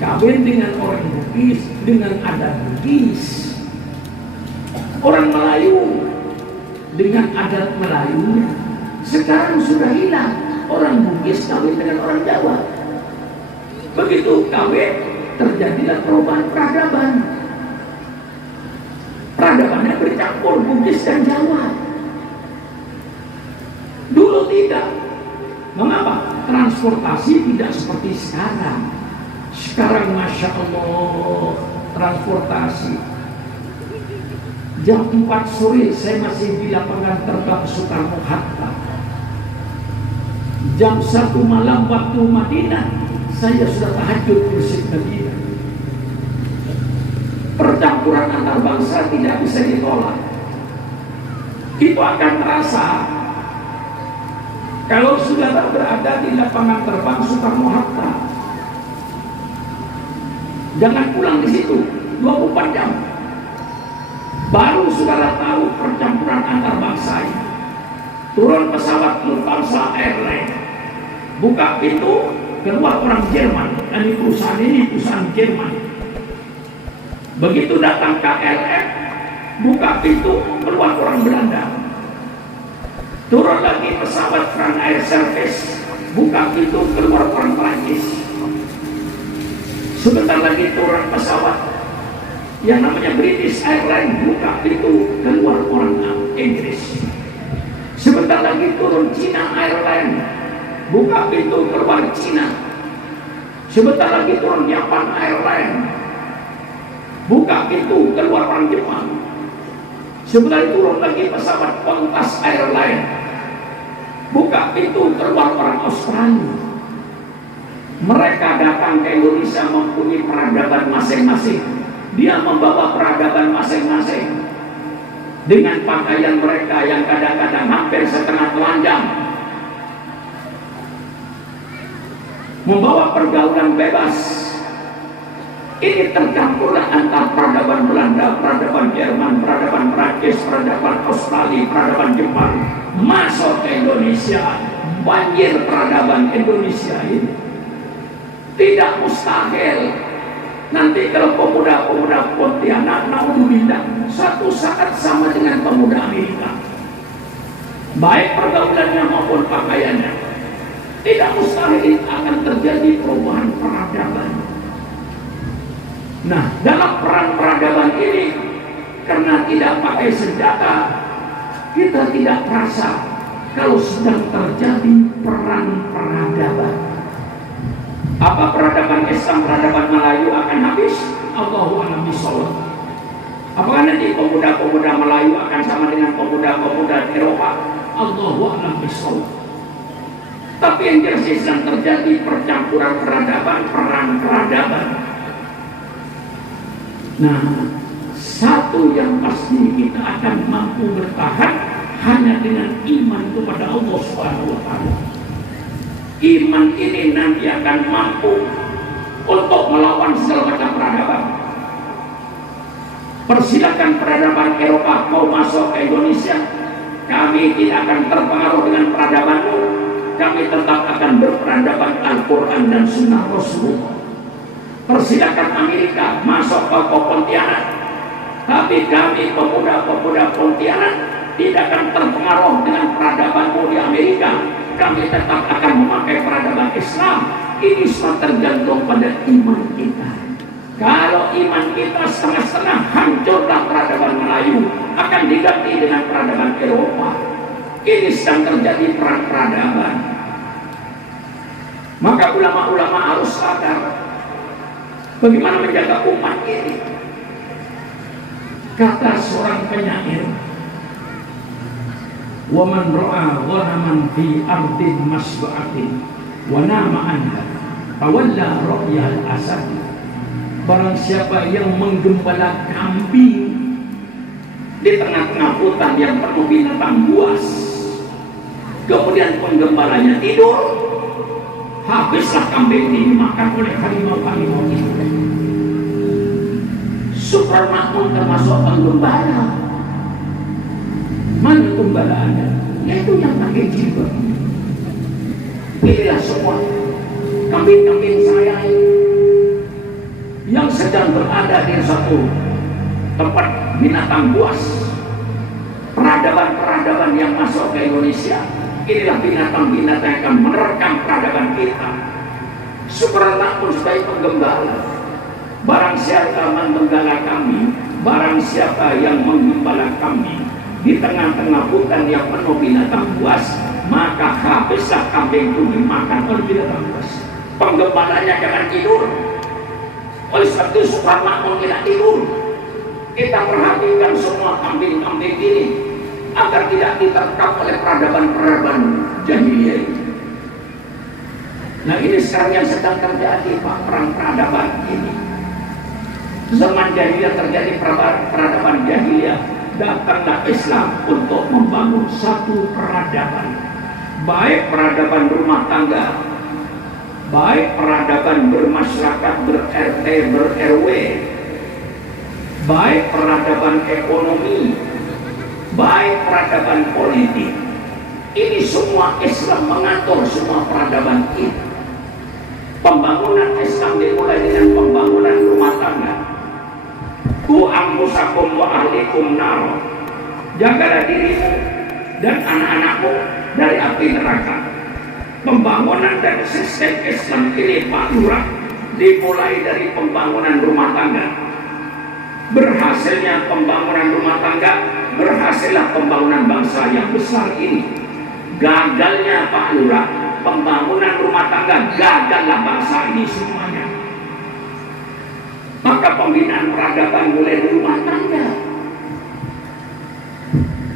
kawin dengan orang Bugis dengan adat Bugis. Orang Melayu dengan adat Melayunya. Sekarang sudah hilang. Orang Bugis kawin dengan orang Jawa. Begitu kawin, terjadilah perubahan peradaban. Peradabannya bercampur Bugis dan Jawa. Dulu tidak. Mengapa? Transportasi tidak seperti sekarang. Sekarang Masya Allah, transportasi. Jam 4 sore saya masih di lapangan terbang Soekarno-Hatta. Jam 1 malam waktu Madinah, saya sudah tahajud di Masjid Madinah. Percampuran antar bangsa tidak bisa ditolak. Itu akan terasa kalau saudara berada di lapangan terbang Soekarno-Hatta. Jangan pulang di situ 24 jam. Baru saudara tahu percampuran antar bangsa ini. Turun pesawat Lufthansa Airlines, buka pintu, keluar orang Jerman. Dan perusahaan ini perusahaan Jerman. Begitu datang KLM, buka pintu, keluar orang Belanda. Turun lagi pesawat Frank Air Service, buka pintu, keluar orang Prancis. Sebentar lagi turun pesawat yang namanya British Airlines, buka pintu, keluar orang Inggris. Sebentar lagi turun China Airlines, buka pintu, keluar China. Sebentar lagi turun Japan Airlines, buka pintu, keluar orang Jepang. Sebentar turun lagi pesawat Qantas Airlines, buka pintu, keluar orang Australia. Mereka datang ke Indonesia mempunyai peradaban masing-masing. Dia membawa peradaban masing-masing dengan pakaian mereka yang kadang-kadang hampir setengah telanjang, membawa pergaulan bebas. Ini tercampurlah antara peradaban Belanda, peradaban Jerman, peradaban Prancis, peradaban Australia, peradaban Jepang masuk ke Indonesia. Banjir peradaban Indonesia ini. Tidak mustahil nanti kalau pemuda-pemuda Pontianak, naudzubillah, satu saat sama dengan pemuda Amerika, baik pergaulannya maupun pakaiannya. Tidak mustahil akan terjadi perubahan peradaban. Nah, dalam perang peradaban ini, karena tidak pakai senjata, kita tidak merasa kalau sedang terjadi perang peradaban. Apa peradaban Islam, peradaban Melayu akan habis? Allahu a'lam bishawab. Apakah nanti pemuda-pemuda Melayu akan sama dengan pemuda-pemuda Eropa? Allahu a'lam bishawab. Tapi yang jelas sedang terjadi percampuran peradaban, perang peradaban. Nah, satu yang pasti kita akan mampu bertahan hanya dengan iman kepada Allah Subhanahu wa Ta'ala. Iman ini nanti akan mampu untuk melawan segala macam peradaban. Persilakan peradaban Eropa mau masuk ke Indonesia, kami tidak akan terpengaruh dengan peradabanmu. Kami tetap akan berperadaban Al-Quran dan Sunnah Rasulullah. Persilakan Amerika masuk ke Pontianak, Tapi kami pemuda-pemuda Pontianak tidak akan terpengaruh dengan peradaban di Amerika. Kami tetap akan memakai peradaban Islam. Ini semua tergantung pada iman kita. Kalau iman kita setengah-setengah, hancurlah peradaban Melayu, akan diganti dengan peradaban Eropa. Ini sedang terjadi perang peradaban. Maka ulama-ulama harus sadar bagaimana menjaga umat ini. Kata seorang penyair, "Wa man ra'a ghanaman fi ardin masba'atin wa nama anha tawalla ra'yal asad." Barang siapa yang menggembala kambing di tengah-tengah hutan yang penuh binatang buas, kemudian penggembalanya tidur, habislah kambing ini dimakan oleh harimau-harimau itu. Sukarmakmun termasuk penggembala. Mana gembala Anda? Yaitu yang pakai jilbab. Inilah semua kambing-kambing saya yang sedang berada di satu tempat binatang buas. Peradaban-peradaban yang masuk ke Indonesia, inilah binatang-binatang yang akan menerkam peradaban kita. Sukarmakmun sebagai penggembala. Barang siapa menggembala kami, barang siapa yang menggembala kami di tengah-tengah hutan yang penuh binatang buas, maka habislah kambing itu dimakan oleh binatang buas. Penggembalanya jangan tidur. Oleh sebab itu Sukarmakmun tidak tidur. Kita perhatikan semua kambing-kambing ini agar tidak diterkam oleh peradaban-peradaban jahiliyah. Nah, ini sekarang yang sedang terjadi, Pak, perang peradaban ini. Zaman jahiliyah terjadi peradaban jahiliyah, datanglah Islam untuk membangun satu peradaban, baik peradaban rumah tangga, baik peradaban bermasyarakat, ber-RT, ber-RW, baik peradaban ekonomi, baik peradaban politik. Ini semua Islam mengatur semua peradaban ini. Pembangunan Islam dimulai dengan pembangunan rumah tangga. Ku anfusakum wa ahlikum nar. Jagalah dirimu dan anak-anakmu dari api neraka. Pembangunan dan sistem Islam ini, Pak Lurah, dimulai dari pembangunan rumah tangga. Berhasilnya pembangunan rumah tangga, berhasillah pembangunan bangsa yang besar ini. Gagalnya Pak Lurah, pembangunan rumah tangga, gagallah bangsa ini semuanya. Maka pembinaan peradaban mulai dari rumah tangga.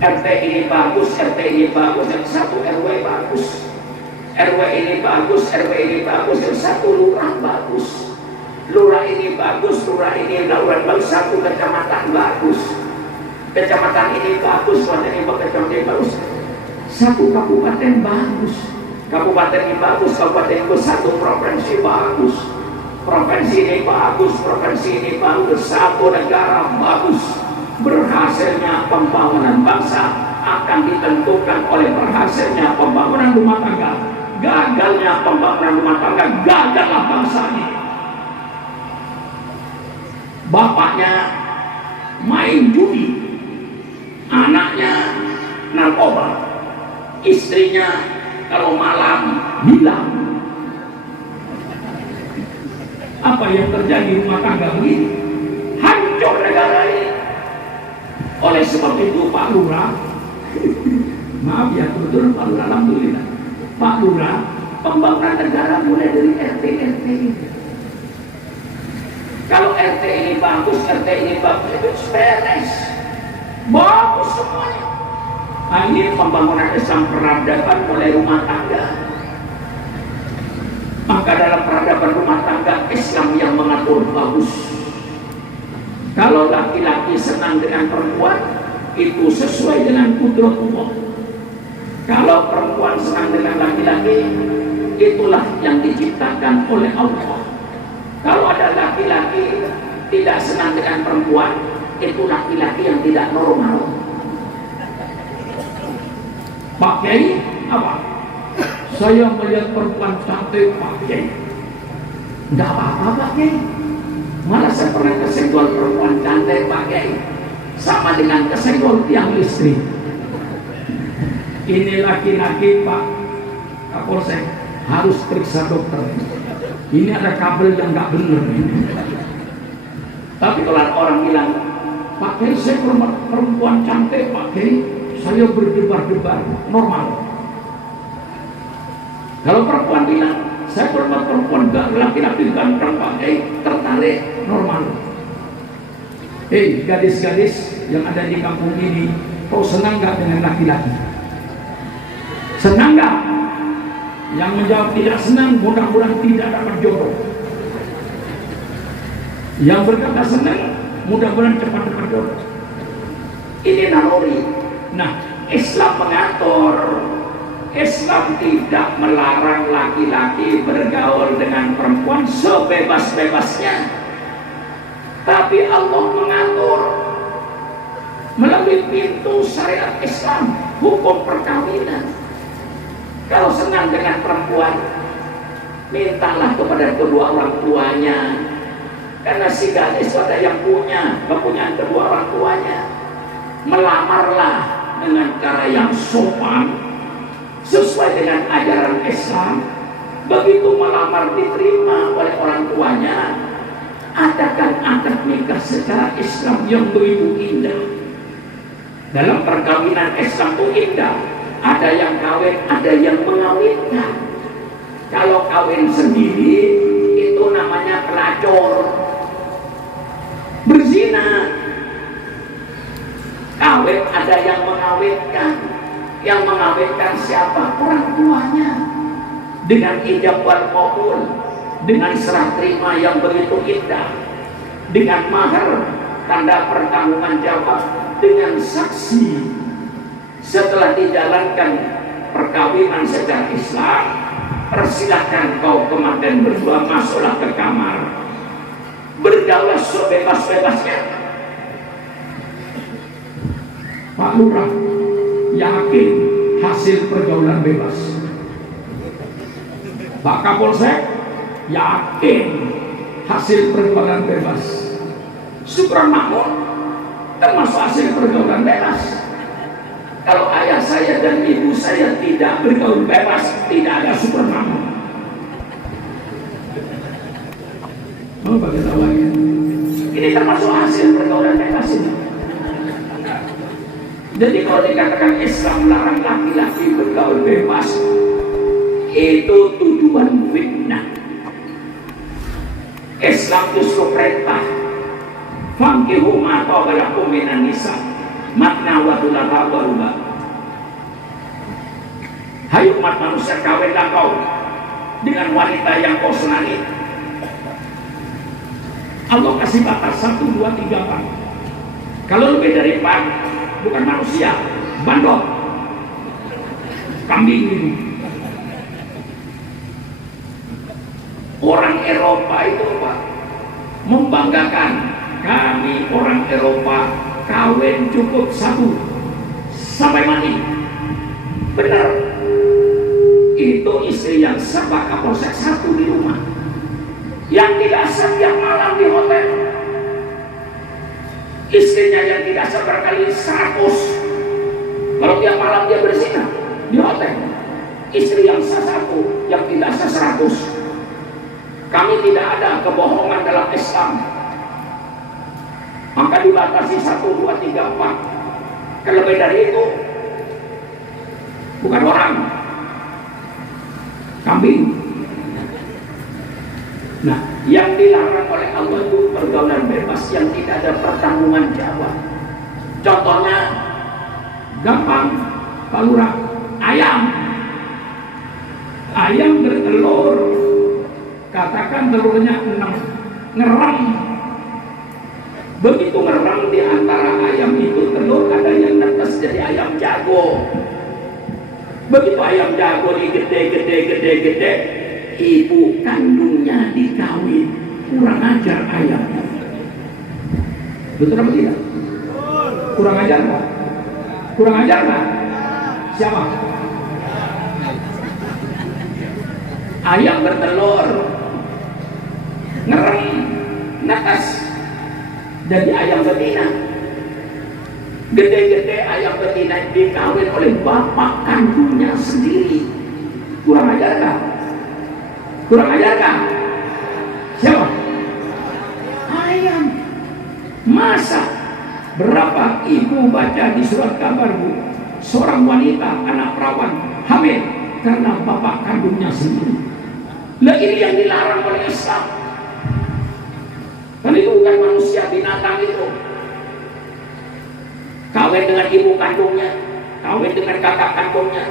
RT ini bagus, RT ini bagus, yang satu RW bagus. RW ini bagus, RW ini bagus, yang satu lurah bagus. Lurah ini bagus, lurah ini lurah bagus, satu kecamatan bagus. Kecamatan ini bagus, kecamatan ini bagus. Satu kabupaten bagus. Kabupaten ini bagus, kabupaten ini bagus, satu provinsi bagus. Provinsi ini bagus, provinsi ini bagus, satu negara bagus. Berhasilnya pembangunan bangsa akan ditentukan oleh berhasilnya pembangunan rumah tangga. Gagalnya pembangunan rumah tangga, gagallah bangsa ini. Bapaknya main judi, anaknya narkoba, istrinya kalau malam hilang. Apa yang terjadi rumah tangga begini? Hancur negara ini. Oleh sebab itu Pak Lurah, maaf ya betul Pak Lurah, alhamdulillah, Pak Lurah, pembangunan negara mulai dari RT-RT ini. Kalau RT ini bagus, RT ini bagus, itu beres, bagus semuanya. Nah, ini pembangunan Islam peradaban mulai rumah tangga. Maka dalam peradaban rumah tangga Islam yang mengatur bagus. Kalau laki-laki senang dengan perempuan, itu sesuai dengan qudratullah. Kalau perempuan senang dengan laki-laki, itulah yang diciptakan oleh Allah. Kalau ada laki-laki tidak senang dengan perempuan, itu laki-laki yang tidak normal. Pak Kiai, apa? Saya melihat perempuan cantik, Pak Kiai. Enggak apa-apa, Pak Kiai. Malah saya pernah kesenggol perempuan cantik, Pak Kiai. sama dengan kesenggol tiang listrik. Ini laki-laki Pak Kapolsek harus periksa dokter. Ini ada kabel yang nggak bener. Tapi kalau orang bilang, Pak Kiai saya perempuan cantik, Pak Kiai saya berdebar-debar, normal. Kalau perempuan bilang, saya perempuan laki-laki ganteng, Pak Kiai tertarik, normal. Hei gadis-gadis yang ada di kampung ini, kau senang nggak dengan laki-laki? Senang nggak? Yang menjawab tidak senang, mudah-mudahan tidak dapat jodoh. Yang berkata senang, mudah-mudahan cepat dapat jodoh. Ini naluri. Nah, Islam mengatur. Islam tidak melarang laki-laki bergaul dengan perempuan sebebas-bebasnya. Tapi Allah mengatur melalui pintu syariat Islam, hukum perkawinan. Kalau senang dengan perempuan, mintalah kepada kedua orang tuanya. Karena si gadis ada yang punya, kepunyaan kedua orang tuanya. Melamarlah dengan cara yang sopan, sesuai dengan ajaran Islam. Begitu melamar diterima oleh orang tuanya, adakan akad nikah secara Islam yang begitu indah. Dalam perkawinan Islam itu indah. Ada yang kawin, ada yang mengawinkan. Kalau kawin sendiri itu namanya pelacur, berzina. Kawin ada yang mengawinkan. Yang mengawinkan siapa? Orang tuanya. Dengan ijab wal qabul, dengan serah terima yang begitu indah, dengan mahar, tanda pertanggungan jawab, dengan saksi. Setelah dijalankan perkawinan secara Islam, persilahkan kau kemarin berdua masuklah ke kamar, bergaul sebebas-bebasnya. Pak Lurah yakin hasil pergaulan bebas. Pak Kapolsek yakin hasil pergaulan bebas. Syukur makmur termasuk hasil pergaulan bebas. Kalau ayah saya dan ibu saya tidak bergaul bebas, tidak ada syukur makmur. Mau bagi tahu lagi? Ini termasuk hasil pergaulan bebas ini. Jadi kalau dikatakan Islam melarang laki-laki bergaul bebas, itu tujuan fitnah. Islam justru perintah, fankihu ma taba lakum minan nisa matna wa thulatha wa ruba. Hai umat manusia, kawinlah kau dengan wanita yang kau senangi. Allah kasih batas 1, 2, 3, 4. Kalau lebih dari 4, bukan manusia, bandot, kambing ini. Orang Eropa itu Pak membanggakan, kami orang Eropa kawin cukup 1 sampai mati. Benar, itu istri yang serba Kapolsek 1 di rumah, yang tidak setiap malam di hotel. Istrinya yang tidak seberkali 100. Kalau tiap malam dia berzina di hotel. Istri yang 1 yang tidak 100. Kami tidak ada kebohongan dalam Islam. Maka dibatasi 1, 2, 3, 4. Kalau lebih dari itu bukan orang, kambing. Nah, yang dilarang oleh Allah itu pergaulan bebas yang tidak ada pertanggungan jawab. Contohnya gampang, Pak Lurah, ayam. Ayam bertelur, katakan telurnya 6, ngerem. Begitu ngerem, di antara ayam itu telur ada yang netes jadi ayam jago. Begitu ayam jago gede, ibu kandungnya dikawin, kurang ajar ayamnya. Betul apa tidak? Kurang ajar Pak? Kurang ajar Pak? Siapa? Ayam bertelur, ngerem, netes, jadi ayam betina. Gede-gede ayam betina dikawin oleh bapak kandungnya sendiri. Kurang ajar gak? Kurang ajar gak? Siapa? Ayam. Masa berapa ibu baca di surat kabar, Bu, seorang wanita anak perawan hamil karena bapak kandungnya sendiri. Lah ini yang dilarang oleh Islam. Kan itu bukan manusia, binatang itu. Kawin dengan ibu kandungnya, kawin dengan kakak kandungnya,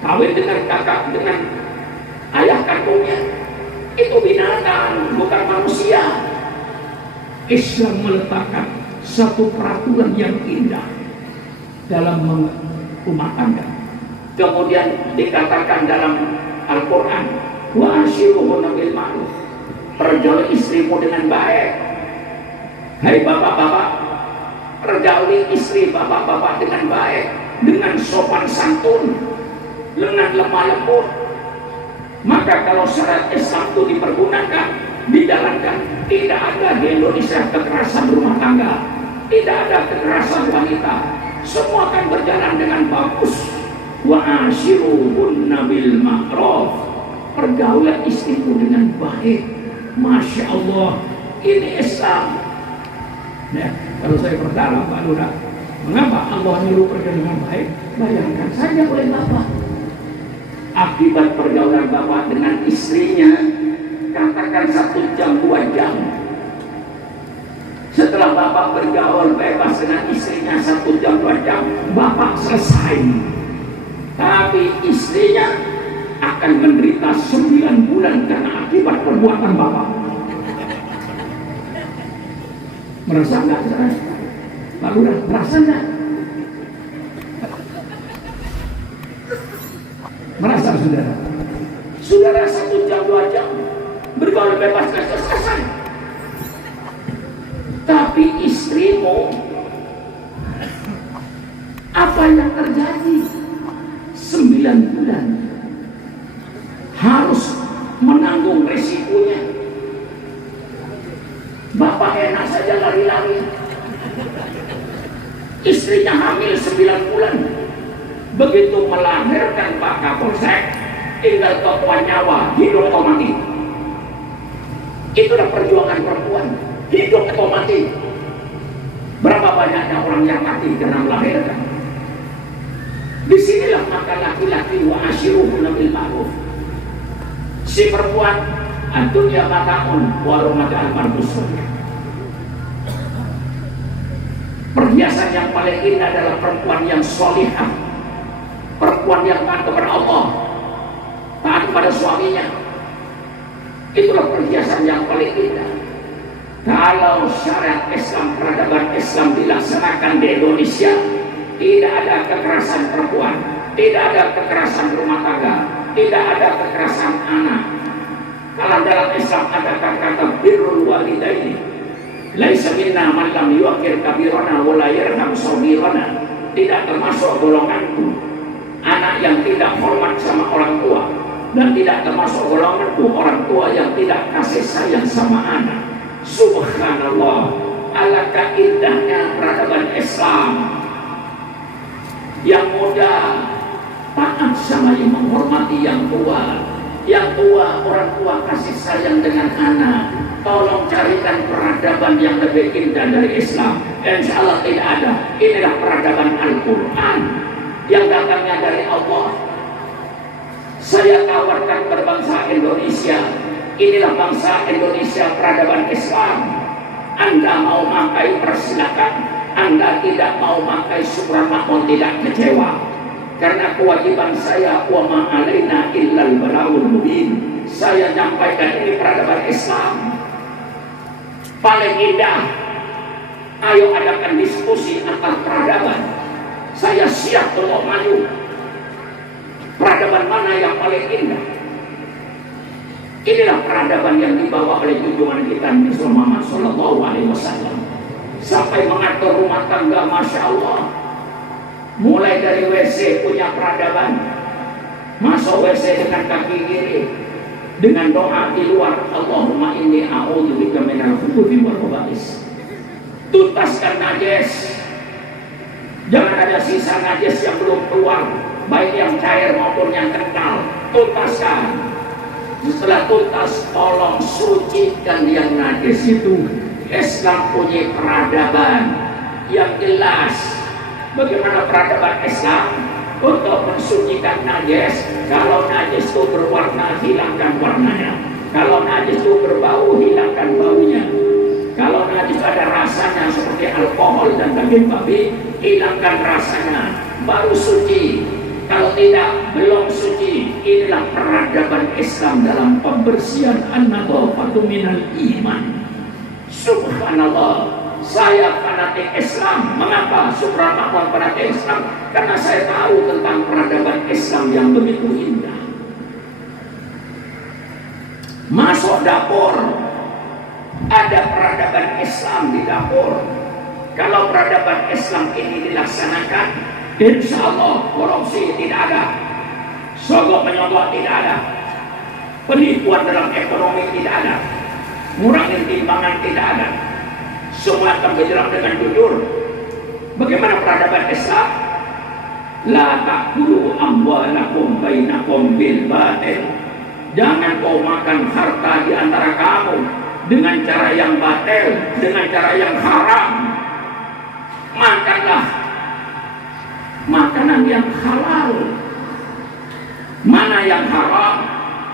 kawin dengan ayah kandungnya, itu binatang, bukan manusia. Islam meletakkan satu peraturan yang indah dalam rumah tangga. Kemudian dikatakan dalam Al-Quran, wa ashiruhunna bil ma'ruf, pergauli istrimu dengan baik. Hai bapak-bapak, pergauli istri bapak-bapak dengan baik, dengan sopan santun, dengan lemah lembut. Maka kalau syarat Islam itu dipergunakan, dijalankan, tidak ada di Indonesia kekerasan rumah tangga, tidak ada kekerasan wanita, semua akan berjalan dengan bagus. Wa ashiruhunna bil ma'ruf, pergaulan istrimu dengan baik. Masya Allah, ini Islam. Nah, kalau saya perdalam Pak Lurah, mengapa Allah nyuruh pergaulan dengan baik? Bayangkan saja oleh Bapak, akibat pergaulan Bapak dengan istrinya, katakan 1 jam 2 jam, setelah Bapak bergaul bebas dengan istrinya 1 jam 2 jam, Bapak selesai. Tapi istrinya akan menderita 9 bulan karena akibat perbuatan Bapak. Merasa nggak, Pak Lurah? Merasa nggak? Merasa saudara? Saudara 1 jam 2 jam bergaul bebas selesai. Tapi istrimu, apa yang terjadi? 9 bulan harus menanggung resikonya. Bapak enak saja lari-lari, istrinya hamil 9 bulan. Begitu melahirkan Pak Kapolsek, tinggal tokoan nyawa, hidup atau mati. Itulah perjuangan perempuan, hidup atau mati. Berapa banyaknya orang yang mati karena melahirkan. Disinilah maka laki-laki wa ashiruhunna bil ma'ruf. Si perempuan antunya mataun warumata al-marbus. Perhiasan yang paling indah adalah perempuan yang solihah, perempuan yang taat kepada Allah, taat kepada suaminya. Itulah perhiasan yang paling indah. Kalau syariat Islam, peradaban Islam dilaksanakan di Indonesia, tidak ada kekerasan perempuan, tidak ada kekerasan rumah tangga, tidak ada kekerasan anak. Kalau dalam Islam ada kata-kata birrul walidaini, laisa minna man lam yuqir kabirana wa la yarham saghirana. Tidak termasuk golonganku anak yang tidak hormat sama orang tua, dan tidak termasuk golonganku orang tua yang tidak kasih sayang sama anak. Subhanallah, alangkah indahnya peradaban Islam. Yang muda taat sama yang menghormati yang tua. Yang tua, orang tua kasih sayang dengan anak. Tolong carikan peradaban yang lebih indah dari Islam. Insya Allah tidak ada. Inilah peradaban Al-Quran yang datangnya dari Allah. Saya tawarkan berbangsa Indonesia. Inilah bangsa Indonesia, peradaban Islam. Anda mau pakai, persilakan. Anda tidak mau pakai, syukur makmur, tidak kecewa. Karena kewajiban saya, wa ma alaina illal balagul mubin. Saya nyampaikan ini peradaban Islam paling indah. Ayo adakan diskusi antar peradaban. Saya siap untuk maju. Peradaban mana yang paling indah? Inilah peradaban yang dibawa oleh junjungan kita Nabi Muhammad SAW. Sampai mengatur rumah tangga, Masya Allah. Mulai dari WC punya peradaban. Masuk WC dengan kaki kiri, dengan doa di luar, Allahumma inni a'udzubika minal khubuthi wal khaba'is. Tuntaskan najis. Jangan ada sisa najis yang belum keluar, baik yang cair maupun yang kental. Tuntaskan. Setelah tuntas, tolong sucikan yang najis itu. Islam punya peradaban yang jelas. Bagaimana peradaban Islam? Untuk mensucikan najis, kalau najis itu berwarna, hilangkan warnanya. Kalau najis itu berbau, hilangkan baunya. Kalau najis ada rasanya seperti alkohol dan daging babi, hilangkan rasanya, baru suci. Kalau tidak, belum suci. Inilah peradaban Islam dalam pembersihan an-nadhafatu minal iman. Subhanallah, saya fanatik Islam. Mengapa Subhanallah fanatik Islam? Karena saya tahu tentang peradaban Islam yang begitu indah. Masuk dapur, ada peradaban Islam di dapur. Kalau peradaban Islam ini dilaksanakan, insya Allah korupsi tidak ada, sogok menyogok tidak ada, penipuan dalam ekonomi tidak ada, ngurangin timbangan tidak ada, semua akan berjalan dengan jujur. Bagaimana peradaban Islam? La ta'kulu amwalakum bainakum bil batil. Jangan kau makan harta di antara kamu dengan cara yang batil, dengan cara yang haram. Makanlah makanan yang halal. Mana yang haram?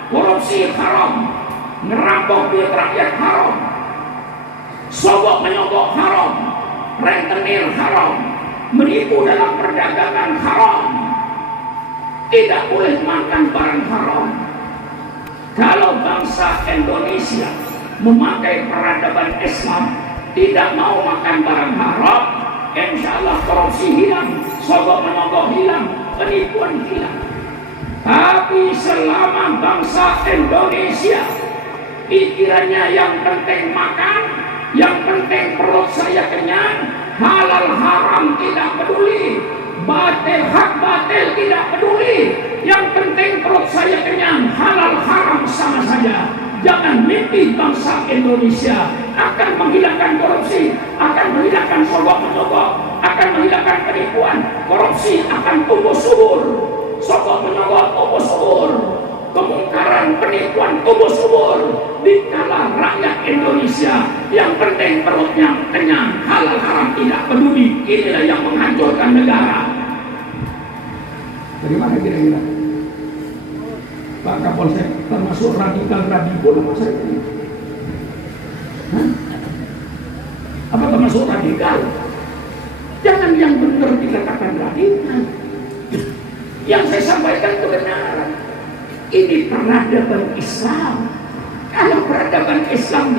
Korupsi haram, ngerampok duit rakyat haram, sogok menyogok haram, rentenir haram, menipu dalam perdagangan haram. Tidak boleh makan barang haram. Kalau bangsa Indonesia memakai peradaban Islam, tidak mau makan barang haram, insya Allah korupsi hilang, sogok menyogok hilang, penipuan hilang. Tapi selama bangsa Indonesia pikirannya yang penting makan, yang penting perut saya kenyang, halal haram tidak peduli, batil hak batil tidak peduli, yang penting perut saya kenyang, halal haram sama saja. Jangan mimpi bangsa Indonesia akan menghilangkan korupsi, akan menghilangkan sogok menyogok, akan menghilangkan penipuan. Korupsi akan tumbuh subur, sogok menyogok tumbuh subur, kemungkaran penipuan tumbuh subur. Dikala rakyat Indonesia yang penting perutnya kenyang, halal haram tidak peduli, inilah yang menghancurkan negara. Bagaimana kira-kira? Pak Kapolsek termasuk radikal nama saya ini. Apa termasuk radikal? Jangan yang benar dikatakan radikal. Yang saya sampaikan kebenaran. Ini peradaban Islam. Kalau peradaban Islam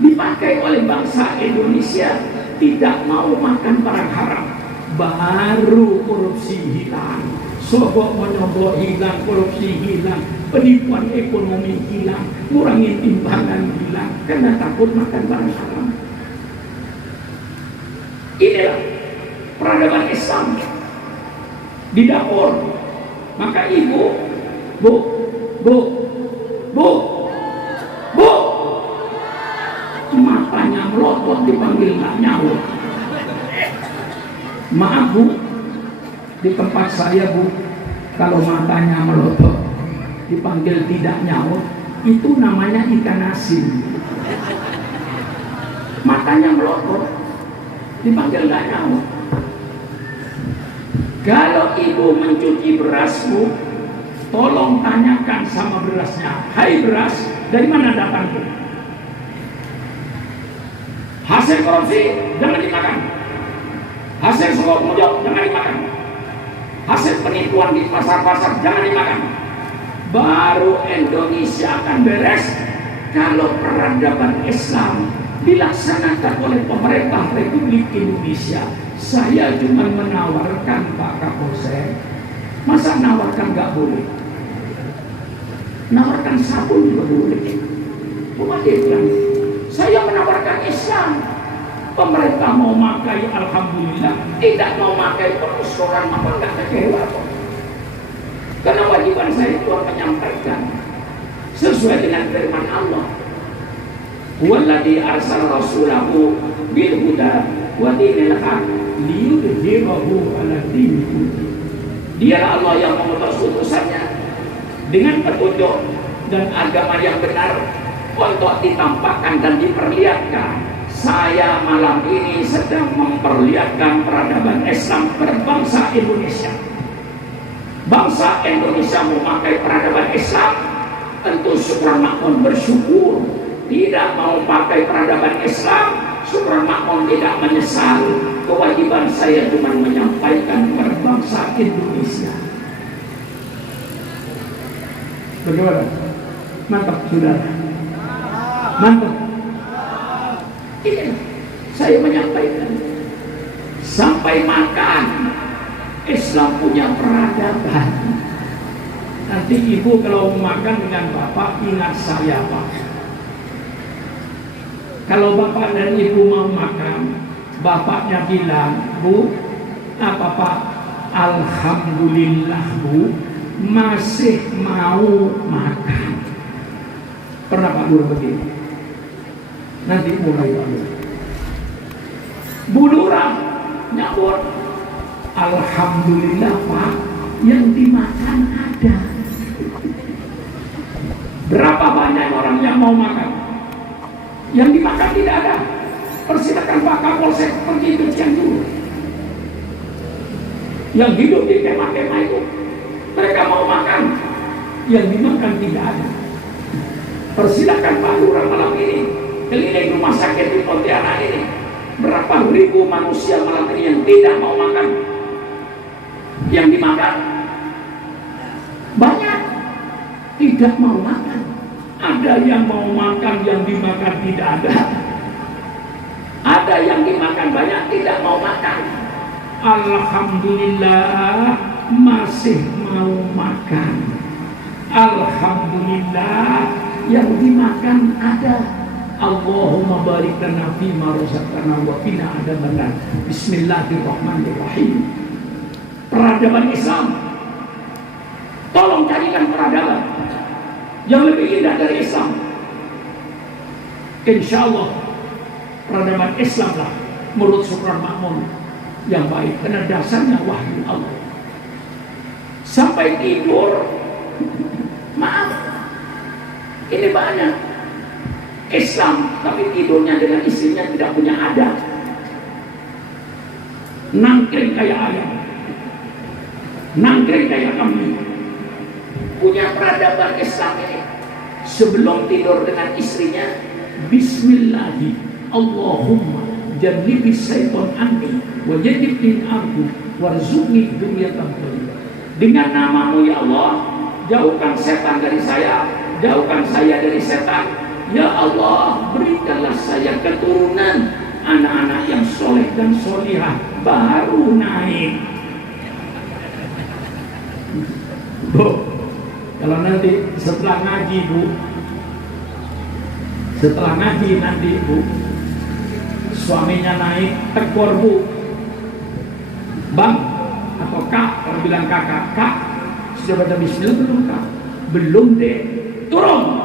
dipakai oleh bangsa Indonesia, tidak mau makan barang haram, baru korupsi hilang, sogok menyogok hilang, korupsi hilang, penipuan ekonomi hilang, ngurangin timbangan hilang, karena takut makan barang haram. Inilah peradaban Islam di dapur. Maka ibu, bu, matanya melotot dipanggil nggak nyaut. Maaf bu, di tempat saya bu, kalau matanya melotot dipanggil tidak nyaut, itu namanya ikan asin. Matanya melotot dipanggil nggak nyaut. Kalau ibu mencuci berasmu, tolong tanyakan sama berasnya, hai beras, dari mana datangnya? Hasil korupsi jangan dimakan, hasil sogok menyogok jangan dimakan, hasil penipuan di pasar-pasar jangan dimakan. Baru Indonesia akan beres kalau peradaban Islam dilaksanakan oleh pemerintah Republik Indonesia. Saya cuma menawarkan Pak Kapolsek, masa nawarkan nggak boleh? Nawarkan sabun juga boleh. Cuma dia bilang, saya menawarkan Islam. Pemerintah mau makai, alhamdulillah. Tidak mau makai, terus orang apa nggak kecewa kok. Karena wajiban saya itu menyampaikan sesuai dengan firman Allah. Walladzi arsala rasulahu bil huda wa dinil haq liyudhhirahu 'ala dini kulli. Dialah Allah yang mengutus utusannya dengan petunjuk dan agama yang benar untuk ditampakkan dan diperlihatkan. Saya malam ini sedang memperlihatkan peradaban Islam berbangsa Indonesia. Bangsa Indonesia memakai peradaban Islam, tentu syukur makmun bersyukur. Tidak mau pakai peradaban Islam, syukur makmun tidak menyesal. Kewajiban saya cuma menyampaikan berbangsa Indonesia. Bagaimana? Mantap, saudara. Mantap. Ini saya menyampaikan. Sampai makan, Islam punya peradaban. Nanti ibu kalau makan dengan bapak, ingat saya pak. Kalau bapak dan ibu mau makan, bapaknya bilang, Bu, apa pak? Alhamdulillah bu, masih mau makan. Pernah pak guru begini? Nanti mulai pak. Bu Lurah nyabut, alhamdulillah pak, yang dimakan ada. Berapa banyak orang yang mau makan? Yang dimakan tidak ada. Persilakan Pak Kapolsek pergi ke Cianjur. Yang hidup di kemah-kemah itu, mereka mau makan, yang dimakan tidak ada. Persilakan Pak Lurah malam ini keliling rumah sakit di Pontianak ini. Berapa ribu manusia malam ini yang tidak mau makan? Yang dimakan banyak, tidak mau makan. Ada yang mau makan, yang dimakan tidak ada. Ada yang dimakan banyak, tidak mau makan. Alhamdulillah masih mau makan. Alhamdulillah yang dimakan ada. Allahumma barik lana fima razaqtana wa qina adzabannar. Bismillahirrahmanirrahim. Peradaban Islam, tolong carikan peradaban yang lebih indah dari Islam. Insya Allah peradaban Islam lah menurut Syukran Makmun yang baik, karena dasarnya wahyu Allah. Sampai tidur, maaf, ini banyak Islam tapi tidurnya dengan istrinya tidak punya adat, nangkring kayak ayam, nangkring kayak kambing. Punya peradaban Islam ini, sebelum tidur dengan istrinya, Bismillahi Allahumma jannibi syaitan anni wa jannibni aku warzuqni dzurriyyatan thayyibah. Dengan namamu ya Allah, jauhkan setan dari saya, jauhkan saya dari setan. Ya Allah, berikanlah saya keturunan anak-anak yang soleh dan solihah. Baru naik. Bu, kalau nanti setelah ngaji bu, setelah ngaji nanti bu, suaminya naik, tegur bu, bang atau kak, kalau bilang kakak, kak sudah baca bismillah belum kak? Belum deh, turun.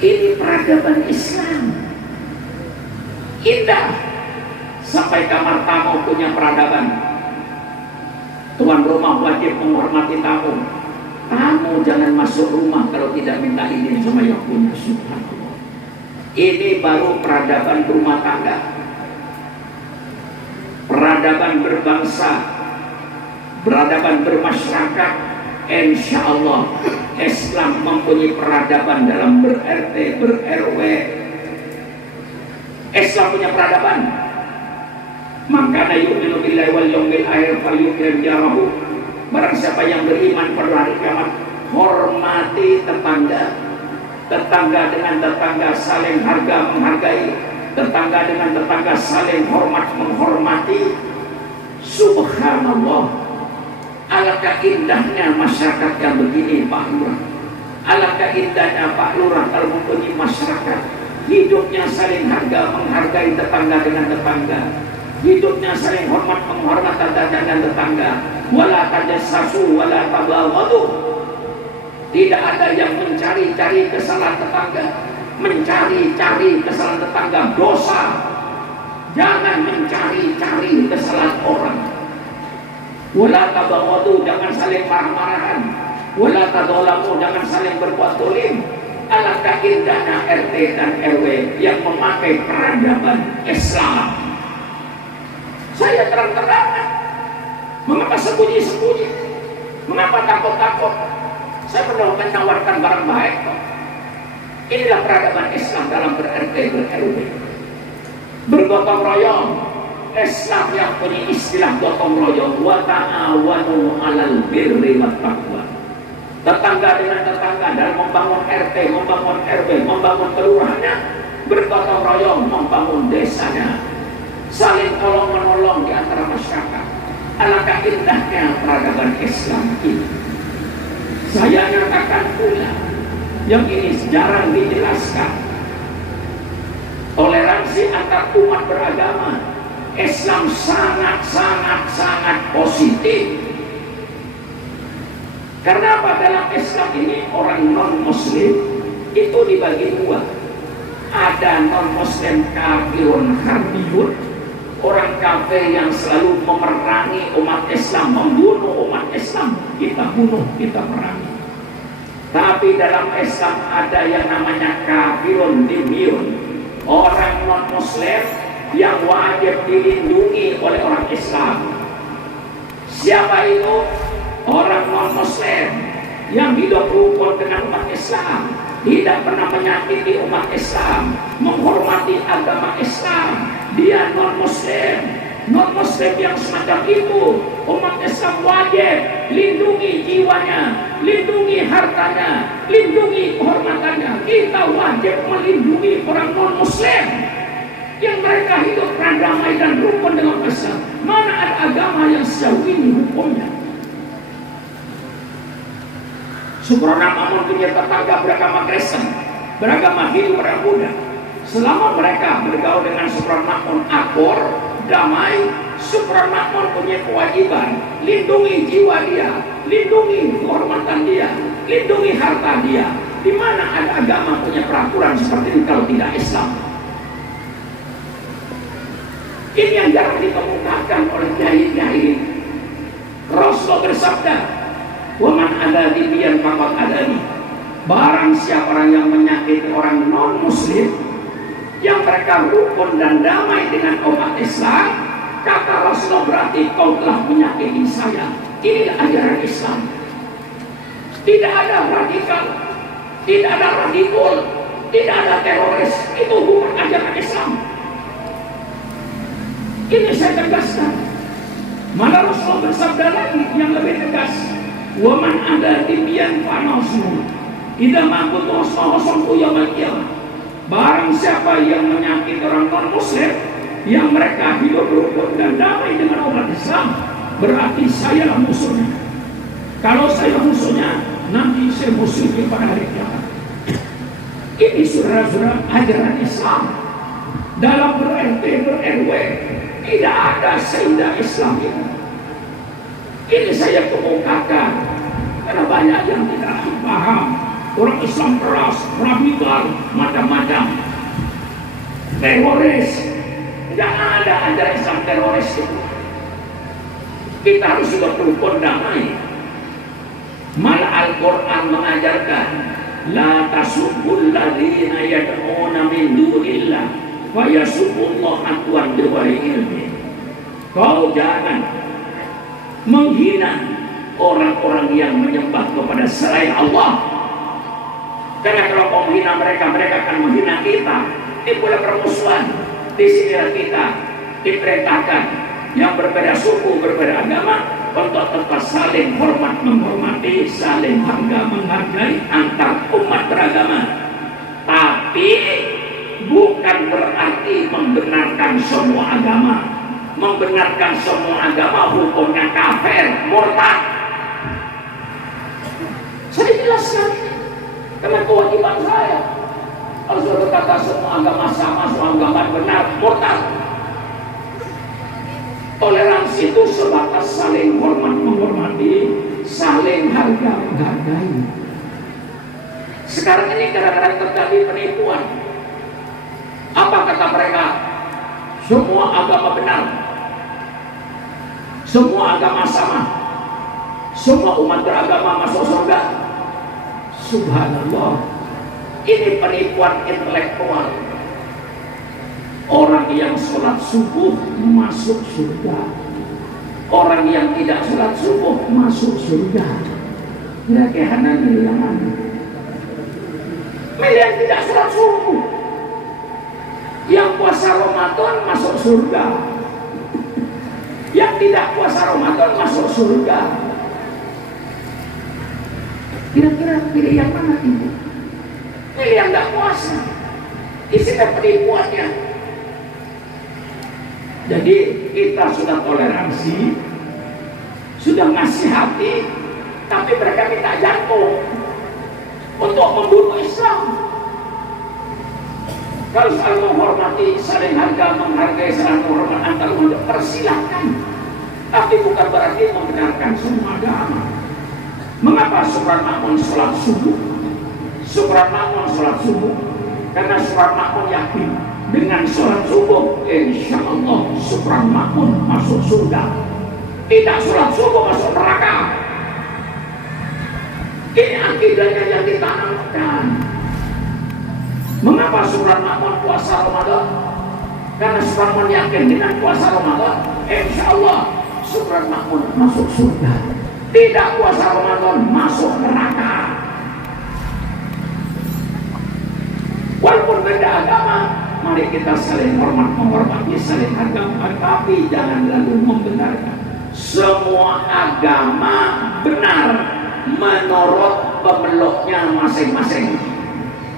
Ini peradaban Islam, indah. Sampai kamar tamu punya peradaban. Tuan rumah wajib menghormati tamu. Tamu jangan masuk rumah kalau tidak minta izin sama yang punya. Subhanallah. Ini baru peradaban rumah tangga, peradaban berbangsa, peradaban bermasyarakat. Insya Allah Islam mempunyai peradaban dalam ber-RT, ber-RW. Islam punya peradaban. Maka yu'minu billahi wal yawmil akhir falyukrim jarahu. Barang siapa yang beriman pada hari kiamat, hormati tetangga. Tetangga dengan tetangga saling harga menghargai. Tetangga dengan tetangga saling hormat menghormati. Subhanallah. Alangkah indahnya masyarakat yang begini Pak Lurah. Alangkah indahnya Pak Lurah kalau mempunyai masyarakat hidupnya saling harga menghargai tetangga dengan tetangga. Hidupnya saling hormat menghormat tetangga dengan tetangga. Wala tajassasu wala tabaghadu. Tidak ada yang mencari-cari kesalahan tetangga. mencari-cari kesalahan tetangga dosa. Jangan mencari-cari kesalahan orang. Wala tabaghadu, jangan saling marah-marahan. Wala tadzalamu, jangan saling berbuat zalim. Alangkah indahnya RT dan RW yang memakai peradaban Islam. Saya terang-terangan. Mengapa sembunyi-sembunyi? Mengapa takut-takut? Saya perlu menawarkan barang baik kok. Inilah peradaban Islam dalam ber-RT ber-RW. Bergotong royong. Islam yang punya istilah gotong royong, wa ta'awanu 'alal birri wat taqwa. Tetangga dengan tetangga dalam membangun RT, membangun RW, membangun kelurahannya, bergotong royong membangun desanya, saling tolong menolong di antara masyarakat. Alangkah indahnya peradaban Islam ini. Saya nyatakan pula, yang ini jarang dijelaskan, toleransi antar umat beragama. Islam sangat positif. Karena apa? Dalam Islam ini orang non-muslim itu dibagi dua. Ada non-muslim kafirun harbiyun, orang kafir yang selalu memerangi umat Islam, membunuh umat Islam. Kita bunuh, kita perangi. Tapi dalam Islam ada yang namanya kafirun dimiyun, orang non-muslim yang wajib dilindungi oleh orang Islam. Siapa itu? Orang non-muslim yang hidup rukun dengan umat Islam, tidak pernah menyakiti umat Islam, menghormati agama Islam. Dia non-muslim. Non-muslim yang semacam itu, umat Islam wajib lindungi jiwanya, lindungi hartanya, lindungi kehormatannya. Kita wajib melindungi orang non-muslim yang mereka hidup damai dan rukun dengan Islam. Mana ada agama yang sejauh ini hukumnya? Subhanallah, punya tetangga beragama Kristen, beragama Hindu, beragama Buddha. Selama mereka bergaul dengan Subhanallah, akur, damai, Subhanallah punya kewajiban lindungi jiwa dia, lindungi kehormatan dia, lindungi harta dia. Di mana ada agama punya peraturan seperti ini kalau tidak Islam? Ini yang jarang dikemukakan oleh kiai-kiai. Rasul bersabda, "Waman ada di biyan faqad adani." Barang siapa orang yang menyakiti orang non-muslim yang mereka rukun dan damai dengan umat Islam, kata Rasulullah, berarti kau telah menyakiti saya. Inilah ajaran Islam. Tidak ada radikal, tidak ada radikul, tidak ada teroris. Itu bukan ajaran Islam. Ini saya tegaskan. Mana Rasulullah bersabda lagi yang lebih tegas, "Waman ada timbian panasu, tidak mampu Rasulullah yaumil qiyamah." Barang siapa yang menyakiti orang non-muslim yang mereka hidup rukun dan damai dengan umat Islam, berarti saya musuhnya. Kalau saya musuhnya, nanti saya musuhnya pada hari kiamat. Ini saudara-saudara ajaran Islam. Dalam ber-RT ber-RW tidak ada seindah Islam ini. Ini saya kemukakan karena banyak yang tidak paham. Orang Islam keras, radikal, macam-macam, teroris. Tidak ada ajaran Islam teroris itu. Kita harus hidup rukun damai. Malah Al-Quran mengajarkan, la tasubbul ladzina yad'una min dunillah wa yasubbullaha adwan bighairi ilmi. Kau jangan menghina orang-orang yang menyembah kepada selain Allah. Karena kalau kau menghina mereka, mereka akan menghina kita. Timbul permusuhan. Di sinilah kita diperintahkan yang berbeda suku, berbeda agama untuk tetap saling hormat menghormati, saling bangga menghargai antar umat beragama. Tapi bukan berarti membenarkan semua agama. Membenarkan semua agama hukumnya kafir, murtad. Saya jelaskan ini karena kewajiban saya. Kalau sudah berkata semua agama sama, semua agama benar, murtad. Toleransi itu sebatas saling hormat menghormati, saling harga menghargai, Sekarang ini kadang-kadang terjadi penipuan. Apa kata mereka? Semua agama benar, semua agama sama, semua umat beragama masuk surga. Subhanallah, ini penipuan intelektual. Orang yang sholat subuh masuk surga, orang yang tidak sholat subuh masuk surga. Kira-kira milih yang mana? Milih yang tidak sholat subuh. Yang puasa Ramadan masuk surga, yang tidak puasa Ramadan masuk surga. Kira-kira pilih yang mana ibu? Pilih yang tidak puasa. Isinya penipuannya. Jadi kita sudah toleransi, sudah ngasih hati, tapi mereka minta jantung untuk membunuh Islam. Kalau saling menghormati, saling harga, menghargai, saling menghormati antar umat, persilahkan. Tapi bukan berarti membenarkan semua agama. Mengapa Subran Makmun sholat subuh? Subran Makmun sholat subuh karena Subran Makmun yakin dengan sholat subuh, insya Allah Subran Makmun masuk surga. Tidak sholat subuh masuk neraka. Ini akidahnya yang ditanamkan. Mengapa Subran Makmun puasa Ramadan? Karena Subran Makmun yakin dengan puasa Ramadan, insya Allah Subran Makmun masuk surga. Tidak puasa Ramadan masuk neraka. Walaupun beda agama, mari kita saling menghormati, saling hargai, tapi jangan lalu membenarkan. Semua agama benar menurut pemeluknya masing-masing.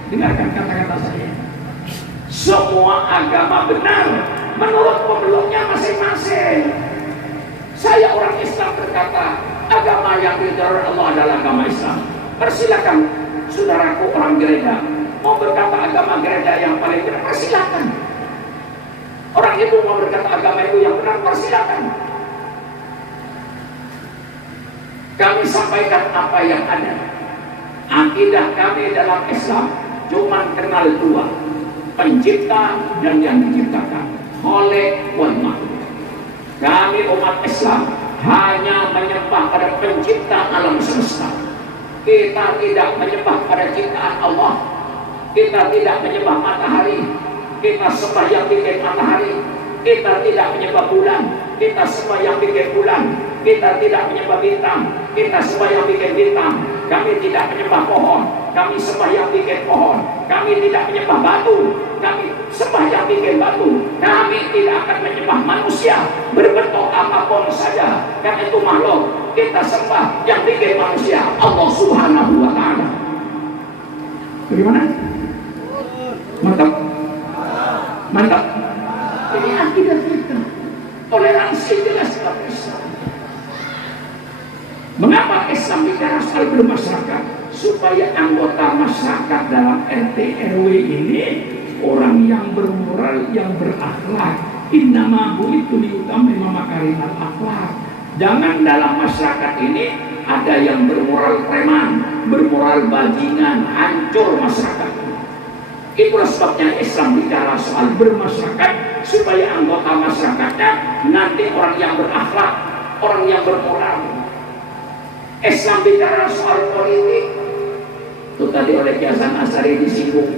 Dengarkan kata-kata saya. Semua agama benar menurut pemeluknya masing-masing. Saya orang Islam berkata, agama yang diridhoi Allah adalah agama Islam. Persilakan saudaraku orang gereja mau berkata agama gereja yang paling benar, persilakan. Orang itu mau berkata agama itu yang benar, persilakan. Kami sampaikan apa yang ada. Akidah kami dalam Islam cuma kenal dua, pencipta dan yang diciptakan, Khaliq wal Makhluq. Kami umat Islam hanya menyembah pada pencipta alam semesta. Kita tidak menyembah pada ciptaan Allah. Kita tidak menyembah matahari. Kita sembah yang bikin matahari. Kita tidak menyembah bulan. Kita sembah yang bikin bulan. Kita tidak menyembah bintang. Kita sembah yang bikin bintang. Kami tidak menyembah pohon. Kami sembah yang bikin pohon. Kami tidak menyembah batu. Kami sembah yang bikin batu. Kami tidak akan menyembah manusia berbentuk apapun saja, karena itu makhluk. Kita sembah yang bikin manusia, Allah Subhanahu wa Ta'ala. Bagaimana? Mantap. Mantap. Ini akidah kita. Toleransi jelas dalam Islam. Mengapa Islam bicara soal bermasyarakat? Supaya anggota masyarakat dalam RT RW ini orang yang bermoral, yang berakhlak. Innama bu'itsu liutammima makarimal akhlak. Jangan dalam masyarakat ini ada yang bermoral preman, bermoral bajingan, hancur masyarakat. Itulah sebabnya Islam bicara soal bermasyarakat, supaya anggota masyarakatnya nanti orang yang berakhlak, orang yang bermoral. Islam bicara soal politik, itu tadi oleh Ki Hasan Asy'ari disinggung.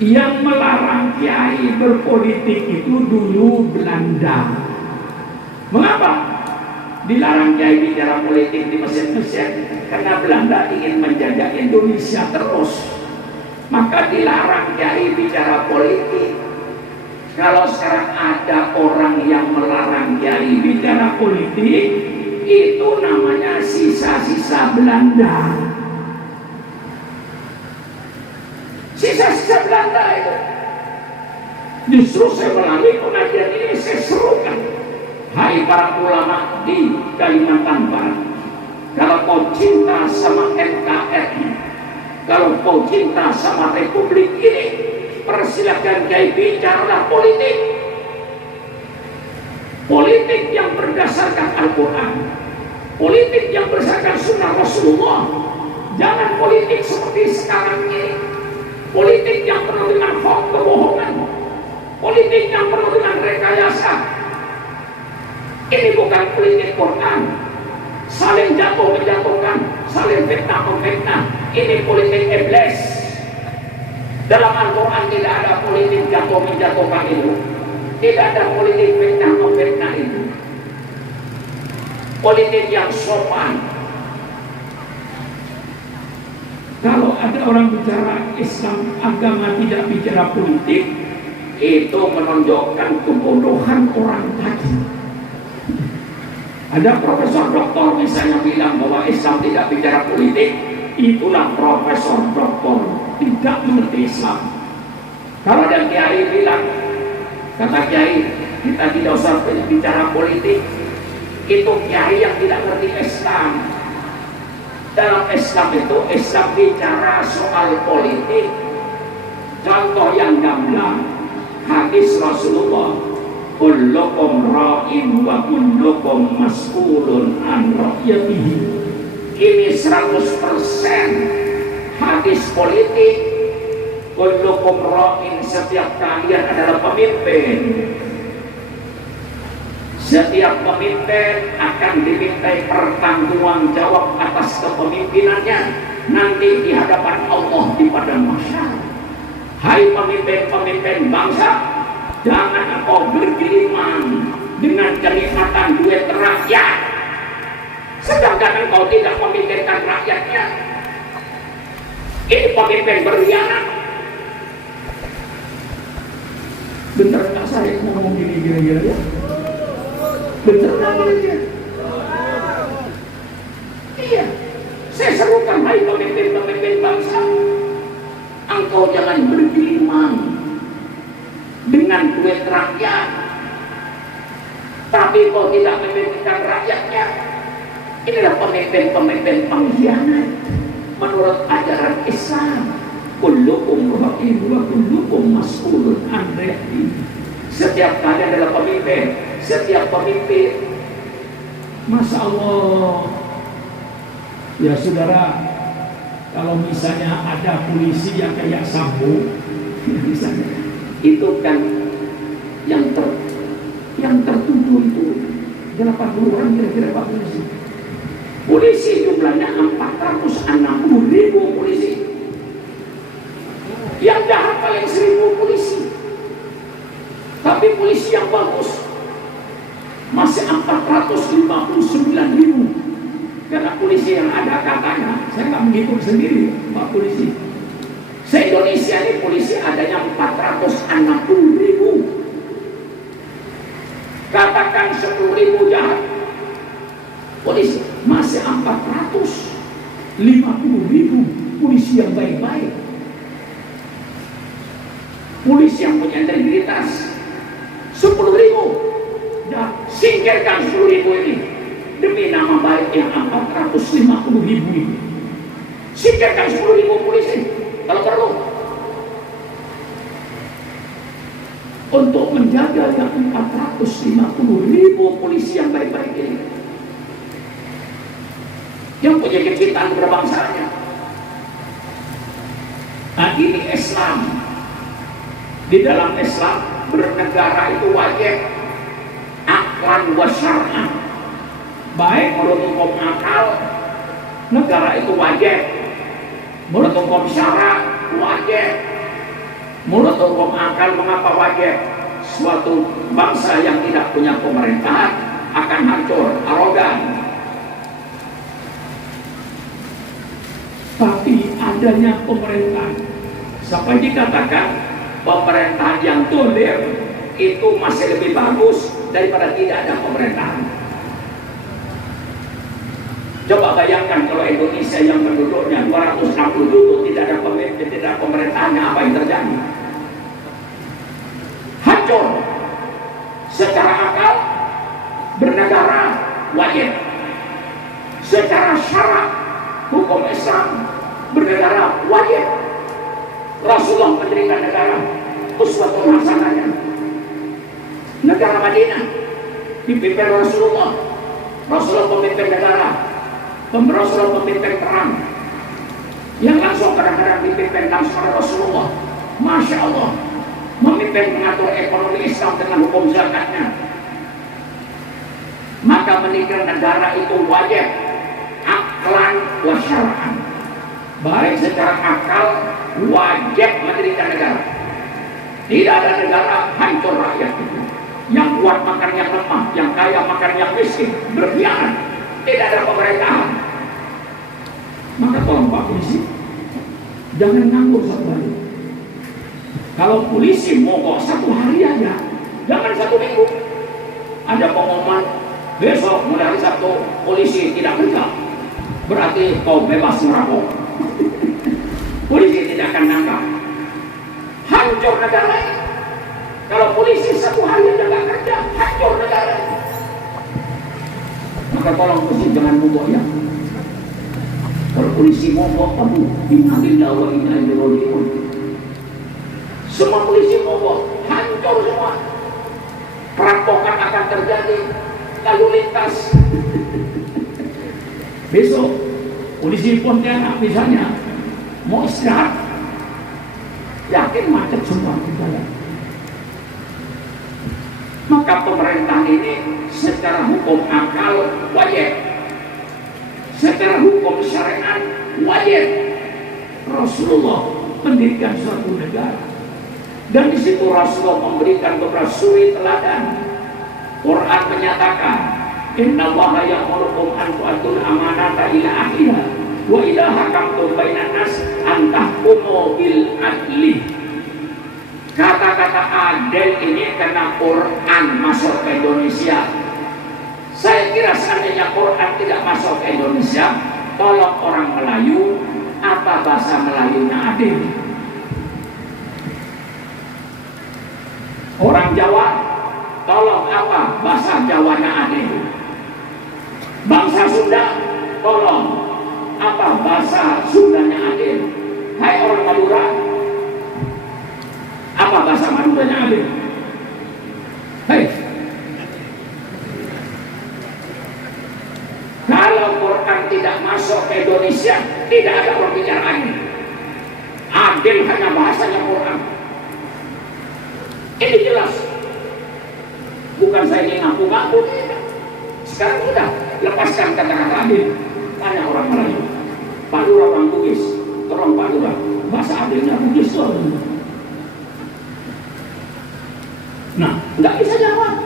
Yang melarang kiai berpolitik itu dulu Belanda. Mengapa dilarang kiai bicara politik di Mesir? Karena Belanda ingin menjajah Indonesia terus. Maka dilarang kiai bicara politik. Kalau sekarang ada orang yang melarang kiai bicara politik, itu namanya sisa-sisa Belanda. Sisa-sisa Belanda itu. Justru saya melalui pengajian ini saya serukan, hai para ulama di Kalimantan Barat, kalau kau cinta sama NKRI, kalau kau cinta sama Republik ini, persilakan kiai bicaralah politik. Politik yang berdasarkan Al-Quran, Politik yang berdasarkan sunnah Rasulullah. Jangan politik seperti sekarang ini. Politik yang penuh dengan hoax, kebohongan. Politik yang penuh dengan rekayasa. Ini bukan politik Quran. Saling jatuh menjatuhkan, saling fitnah memfitnah. Ini politik iblis. Dalam Al-Quran tidak ada politik jatuh menjatuhkan itu. Tidak ada politik fitnah memfitnah itu. Politik yang sopan. Kalau ada orang bicara Islam agama tidak bicara politik, itu menunjukkan kebodohan orang tadi. Ada profesor doktor misalnya bilang bahwa Islam tidak bicara politik, itulah profesor doktor tidak mengerti Islam. Kalau ada kiai bilang, kata kiai, kita tidak usah bicara politik, itu kiai yang tidak mengerti Islam. Dalam Islam itu, Islam bicara soal politik. Contoh yang gamblang, hadis Rasulullah, kullukum ra'in wa kullukum mas'ulun an ra'yatihi. Ini 100% hadis politik. Kullukum ra'in, setiap kalian adalah pemimpin. Setiap pemimpin akan dimintai pertanggungjawab atas kepemimpinannya nanti di hadapan Allah di padang mahsyar. Hai pemimpin-pemimpin bangsa, jangan engkau bergelimang dengan kenikmatan duit rakyat, sedangkan engkau tidak memikirkan rakyatnya. Ini pemimpin berkhianat. Bener nggak saya ngomong gini kira-kira ya? Bener nggak aja? Iya, saya serukan hai pemimpin-pemimpin bangsa, engkau jangan bergelimang dengan duit rakyat, tapi kau tidak memikirkan rakyatnya. Inilah pemimpin-pemimpin pengkhianat menurut ajaran Islam. Kullukum ra'in wa kullukum mas'ulun an ra'iyatihi. Setiap kalian adalah pemimpin, setiap pemimpin. Masya Allah. Ya saudara, kalau misalnya ada polisi yang kayak Sambo, misalnya, itu kan yang tertuduh itu 80 orang kira-kira Pak polisi. Polisi jumlahnya 460.000 polisi. Yang jahat paling 1.000 polisi. Tapi polisi yang bagus masih 459.000. Karena polisi yang ada katanya, saya nggak menghitung sendiri Pak polisi. Se-Indonesia ini polisi adanya 460.000. Katakan 10.000 jahat, polisi masih 450.000 polisi yang baik-baik. Polisi yang punya integritas 10.000. Ya, singkirkan 10.000 ini demi nama baik yang 450.000 ini. Singkirkan 10.000 polisi kalau perlu, untuk menjaga yang 450.000 polisi yang baik-baik ini, yang punya kecintaan berbangsanya. Nah, ini Islam. Di dalam Islam bernegara itu wajib aklan wa syar'an. Baik menurut hukum akal, negara itu wajib. Menurut hukum syara wajib. Menurut hukum akal, mengapa wajib? Suatu bangsa yang tidak punya pemerintahan akan hancur, arogan. Tapi adanya pemerintahan, sampai dikatakan pemerintahan yang tolir itu masih lebih bagus daripada tidak ada pemerintahan. Coba bayangkan kalau Indonesia yang penduduknya 260 tidak ada pemimpin, tidak ada pemerintahannya, apa yang terjadi? Hancur. Secara akal bernegara wajib. Secara syarak hukum Islam bernegara wajib. Rasulullah mendirikan negara uswatun hasanah, negara Madinah dipimpin Rasulullah. Rasulullah pemimpin negara, Rasulullah pemimpin perang, yang langsung kadang-kadang dipimpin langsung oleh Rasulullah. Masya Allah, memimpin mengatur ekonomi Islam dengan hukum zakatnya. Maka mendirikan negara itu wajib aklan wa syar'an. Baik secara akal wajib mendirikan negara. Tidak ada negara hancur rakyat itu. Yang kuat makan yang lemah, yang kaya makan yang miskin, berkhianat. Tidak ada pemerintahan. Maka tolong Pak Polisi, jangan nganggur satu hari. Kalau polisi mogok satu hari aja, jangan 1 minggu. Ada pengumuman besok mulai hari Sabtu polisi tidak kerja, berarti kau bebas merampok. Polisi tidak akan nangkap. Hancur negara ini. Kalau polisi satu hari aja nggak kerja, hancur negara. Maka tolong polisi jangan mogok ya. Kalau polisi mogok, kamu innalillahi wa inna ilaihi raji'un. Semua polisi mogok, hancur semua. Perampokan akan terjadi, lalu lintas. Besok polisi Pontianak misalnya mau istirahat, yakin macet semua di jalan. Maka pemerintah ini secara hukum akal wajib, secara hukum syariat wajib. Rasulullah mendirikan suatu negara, dan di situ Rasulullah memberikan beberapa suri teladan. Quran menyatakan, Innallaha ya'murukum an tu'addul amanata ila ahliha wa idza hakamtum bainan nas an tahkumu bil adli. Kata-kata adil ini karena Quran masuk ke Indonesia. Saya kira seandainya Quran tidak masuk ke Indonesia, tolong orang Melayu, apa bahasa Melayunya adil? Orang Jawa, tolong apa bahasa Jawanya adil? Bangsa Sunda, tolong apa bahasa Sundanya adil? Hai orang Madura, apa bahasa Maduranya adil? Hei, kalau Quran tidak masuk ke Indonesia, tidak ada orang bicara adil. Adil hanya bahasanya Quran. Ini jelas. Bukan saya ingin ngaku-ngaku. Sekarang sudah lepaskan kata-kata adil. Tanya orang Melayu, Pak Lurah Bang Bugis, tolong Pak Lurah, bahasa adilnya Bugis tuh. Nah, nggak bisa jawab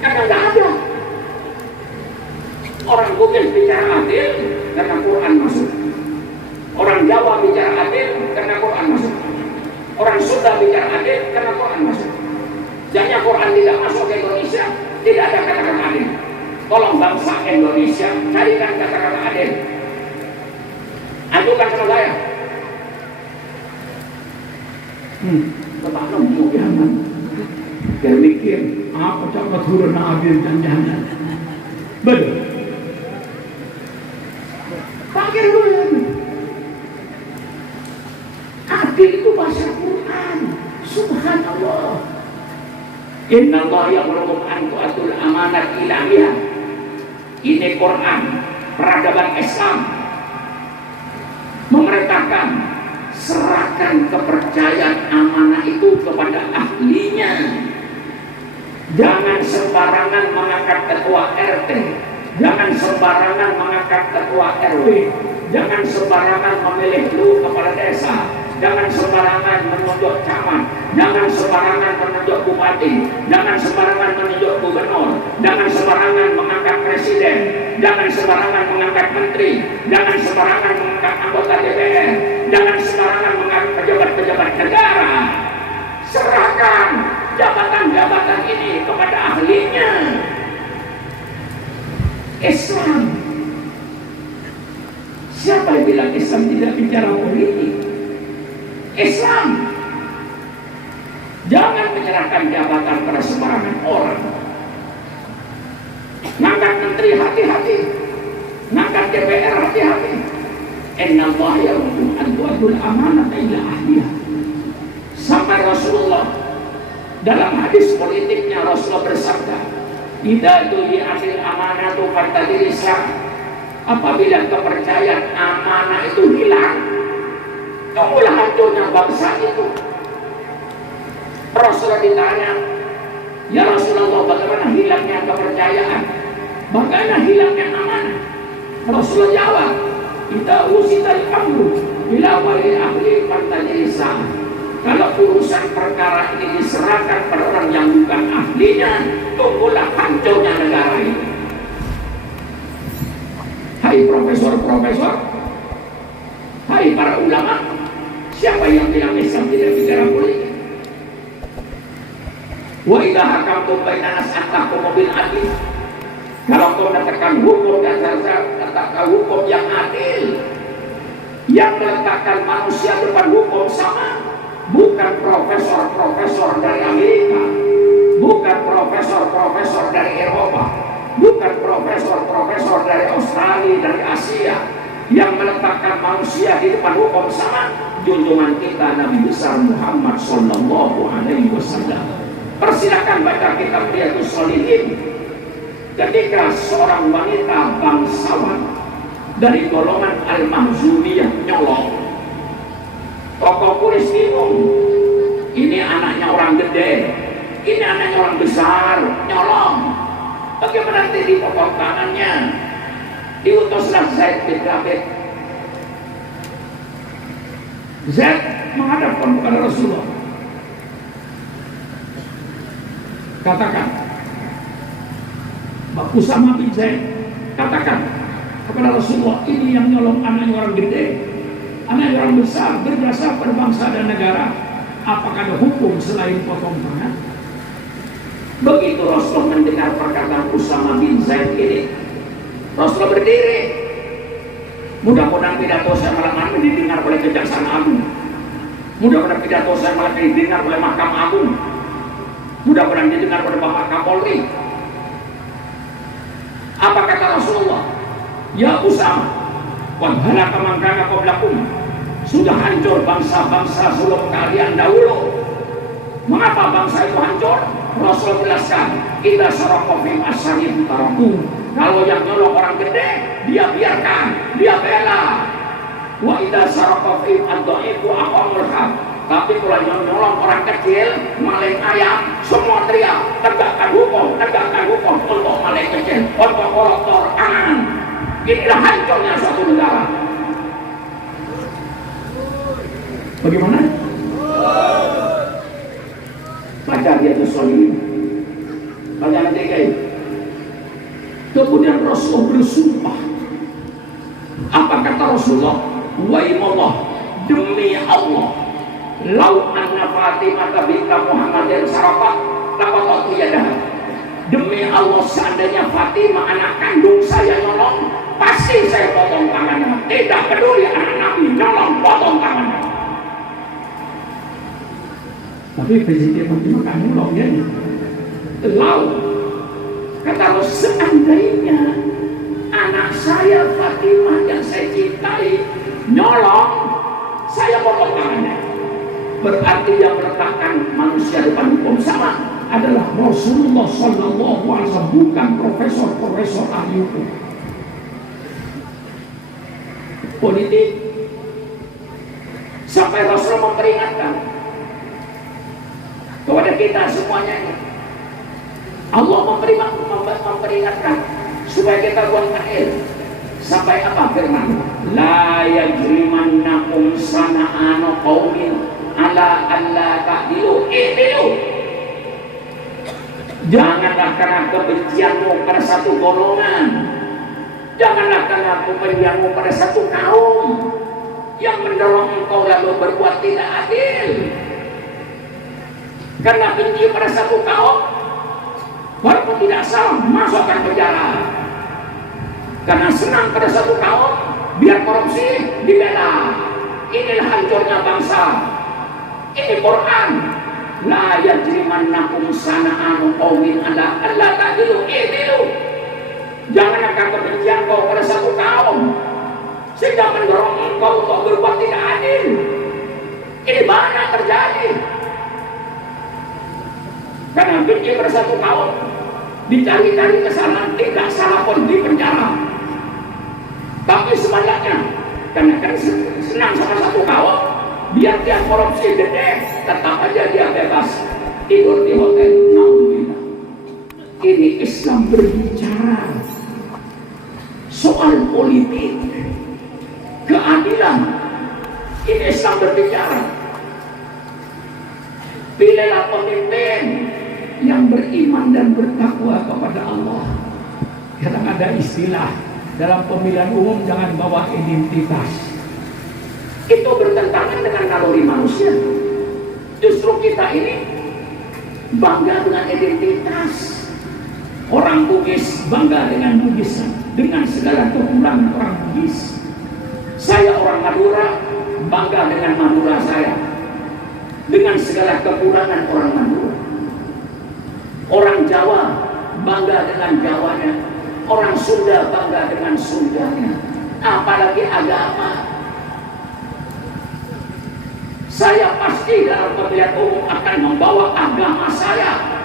karena nggak ada. Orang Bugis bicara adil karena Quran masuk. Orang Jawa bicara adil karena Quran masuk. Orang Sunda bicara adil karena Quran masuk. Jadinya Quran tidak masuk ke Indonesia, tidak ada kata-kata adil. Tolong bangsa Indonesia carikan kata-kata adil. Ajukan sama saya. Bapak mau jangan. Dia mikir, apa coba turun adil jangan. Betul. Pakai dulu ya. Adil itu bahasa Quran. Subhanallah. Innallaha ya'murukum an tu'addul amanat ila ahliha. Ini Quran, peradaban Islam memerintahkan serahkan kepercayaan amanah itu kepada ahlinya. Jangan sembarangan mengangkat ketua RT, jangan sembarangan mengangkat ketua RW, jangan sembarangan memilih lu kepala desa, jangan sembarangan menunjuk camat, jangan sembarangan menunjuk bupati, jangan sembarangan menunjuk gubernur, jangan sembarangan mengangkat presiden, jangan sembarangan mengangkat menteri, jangan sembarangan mengangkat anggota DPR, jangan sembarangan mengangkat pejabat-pejabat negara. Serahkan jabatan-jabatan ini kepada ahlinya. Islam. Siapa yang bilang Islam tidak bicara politik? Islam. Jangan menyerahkan jabatan pada sembarangan orang. Ngangkat menteri hati-hati, ngangkat DPR hati-hati. Innallaha ya'murukum an tu'addul amanata ila ahliha. Sampai Rasulullah dalam hadis politiknya Rasulullah bersabda, Idza tu'atil amanatu fantadilisa. Apabila kepercayaan amanah itu hilang, tunggulah hancurnya bangsa itu. Rasulullah ditanya, ya Rasulullah, bagaimana hilangnya kepercayaan? Bagaimana hilangnya amanah? Rasulullah jawab, idza usital amru ila wali ahli fantadilisa. Kalau urusan perkara ini diserahkan pada orang yang bukan ahlinya, tunggulah hancurnya negara ini. Hai profesor-profesor, hai para ulama, siapa yang bilang Islam tidak bicara politik? Wa idza hakamtum bainan nas antahkumu bil adl. Kalau kau menetapkan hukum dan katakan hukum yang adil, yang meletakkan manusia depan hukum sama, bukan profesor-profesor dari Amerika, bukan profesor-profesor dari Eropa, bukan profesor-profesor dari Australia, dari Asia, yang meletakkan manusia di depan hukum sama, junjungan kita Nabi besar Muhammad Sallallahu Alaihi Wasallam. Persilakan baca kitab Riyadhus Shalihin. Ketika seorang wanita bangsawan dari golongan Al-Mahzumiyah nyolong, tokoh Quraisy bingung, ini anaknya orang gede, ini anaknya orang besar, nyolong. Bagaimana nanti dipotong tangannya? Diutuslah Zaid bin Thabit. Zaid menghadapkan kepada Rasulullah, katakan, Usama bin Zaid, katakan kepada Rasulullah, ini yang nyolong anaknya orang gede, anaknya orang besar, berjasa pada bangsa dan negara. Apakah ada hukum selain potong tangan? Begitu Rasulullah mendengar perkataan Usama bin Zaid ini, Rasulullah berdiri. Mudah-mudahan pidato saya malam ini didengar oleh Kejaksaan Agung. Mudah-mudahan pidato saya malam ini didengar oleh Mahkamah Agung. Mudah-mudahan didengar oleh Bapak Kapolri. Apa kata Rasulullah? Ya Usama, qad halaka man kana qablakum. Sudah hancur bangsa-bangsa sebelum kalian dahulu. Mengapa bangsa itu hancur? Rasul jelaskan, idza saraqa fi asharihim taraku. Kalau yang nyolong orang gede, dia biarkan, dia bela. Wa idza saraqa fi ad-dha'ifu aqamul haq. Tapi kalau yang nyolong orang kecil, maling ayam, semua teriak, tegakkan hukum untuk maling kecil, untuk koruptor, aman. Inilah hancurnya suatu negara. Bagaimana? Baca Riyadhus Shalihin. Baca nanti kayak. Kemudian Rasulullah bersumpah. Apa kata Rasulullah? Waimallah, demi Allah, lau anna Fatimah binta Muhammadin sarafat laqad yadah. Demi Allah, seandainya Fatimah anak kandung saya nyolong, pasti saya potong tangannya. Tidak peduli anak Nabi nyolong, potong tangannya. Tapi Presiden Fatimah kan nyolong ya. Lau kata Allah, seandainya anak saya Fatimah yang saya cintai nyolong, saya potong tangannya. Berarti yang meletakkan manusia depan hukum sama adalah Rasulullah Sallallahu Alaihi Wasallam, bukan profesor-profesor ahli hukum. Politik sampai Rasulullah memperingatkan kepada kita semuanya ini. Allah memperingatkan supaya kita buang akhir. Sampai apa firman? La yajrimannakum sana'anu qaumin ala alla ta'dilu i'dilu. Janganlah karena kebencianmu pada satu golongan, janganlah karena kebencianmu pada satu kaum yang mendorong engkau lalu berbuat tidak adil. Karena benci pada satu kaum, walaupun tidak salah, masukkan penjara. Karena senang pada satu kaum, biar korupsi dibela. Inilah hancurnya bangsa. Ini Quran. La yajrimannakum sana'anu qaumin ala alla ta'dilu i'dilu. Jangan akan kebencian kau pada satu kaum sehingga mendorong engkau untuk berbuat tidak adil. Ini banyak terjadi. Karena benci pada satu kaum dicari-cari kesalahan, tidak salah pun di penjara. Tapi sebaliknya, karena kan senang sama satu kawan, biar dia korupsi gede, tetap aja dia bebas tidur di hotel. Alhamdulillah. Ini Islam berbicara soal politik, keadilan. Ini Islam berbicara. Pilihlah pemimpin yang beriman dan bertakwa kepada Allah. Kadang ada istilah dalam pemilihan umum, jangan bawa identitas. Itu bertentangan dengan naluri manusia. Justru kita ini bangga dengan identitas. Orang Bugis bangga dengan Bugisan, dengan segala kekurangan orang Bugis. Saya orang Madura, bangga dengan Madura saya, dengan segala kekurangan orang Madura. Orang Jawa bangga dengan Jawanya, orang Sunda bangga dengan Sundanya, apalagi agama. Saya pasti dalam pemilihan umum akan membawa agama saya.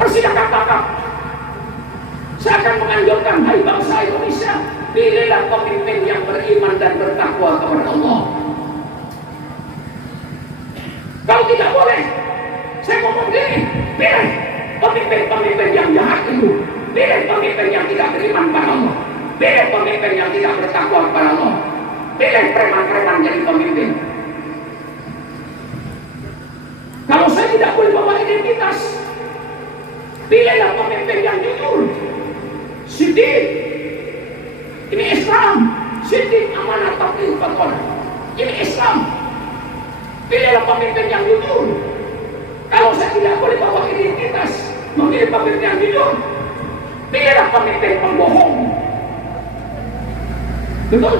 Persilakan kakak, saya akan menganjurkan, hai bangsa Indonesia, pilihlah pemimpin yang beriman dan bertakwa kepada Allah. Kalau tidak boleh, saya ngomong gini, pilih pemimpin-pemimpin yang jahat itu, pilih pemimpin yang tidak beriman pada Allah, pilih pemimpin yang tidak bertakwa kepada Allah, pilih preman-preman jadi pemimpin. Kalau saya tidak boleh bawa identitas, pilihlah pemimpin yang jujur. Siddiq, ini Islam. Siddiq amanah taqi fatwa. Ini Islam. Pilihlah pemimpin yang jujur. Kalau saya tidak boleh bawa identitas, memilih pemimpin yang jujur, pilihlah pemimpin pembohong. Betul?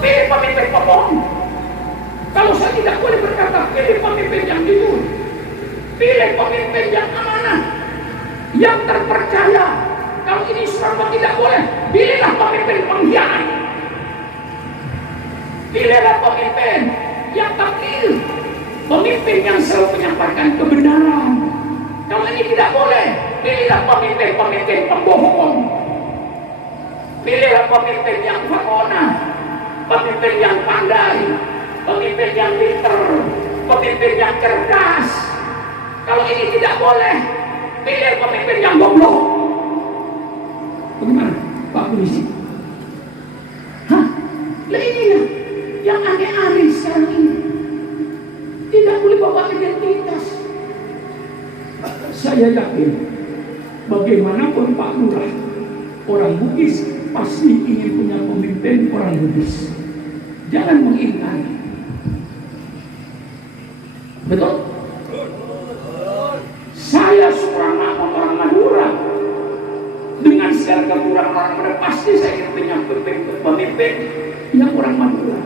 Pilih pemimpin pembohong. Kalau saya tidak boleh berkata, pilih pemimpin yang jujur, pilih pemimpin yang amanah, yang terpercaya. Kalau ini semua tidak boleh, pilihlah pemimpin pengkhianat. Pilihlah pemimpin yang takdir, pemimpin yang selalu menyampaikan kebenaran. Kalau ini tidak boleh, pilihlah pemimpin-pemimpin pembohong. Pilihlah pemimpin yang fakona, pemimpin yang pandai, pemimpin yang pinter, pemimpin yang cerdas. Kalau ini tidak boleh, pilih pemimpin yang goblok. Bagaimana Pak Polisi? Hah? Lah inilah yang aneh-aneh sekarang ini. Tidak boleh bawa identitas. Saya yakin bagaimanapun Pak Lurah, orang Bugis pasti ingin punya pemimpin orang Bugis. Jangan mengingkari. Betul? Saya seorang orang Madura, dengan segala kekurangan orang Madura, pasti saya ingin punya pemimpin yang orang Madura.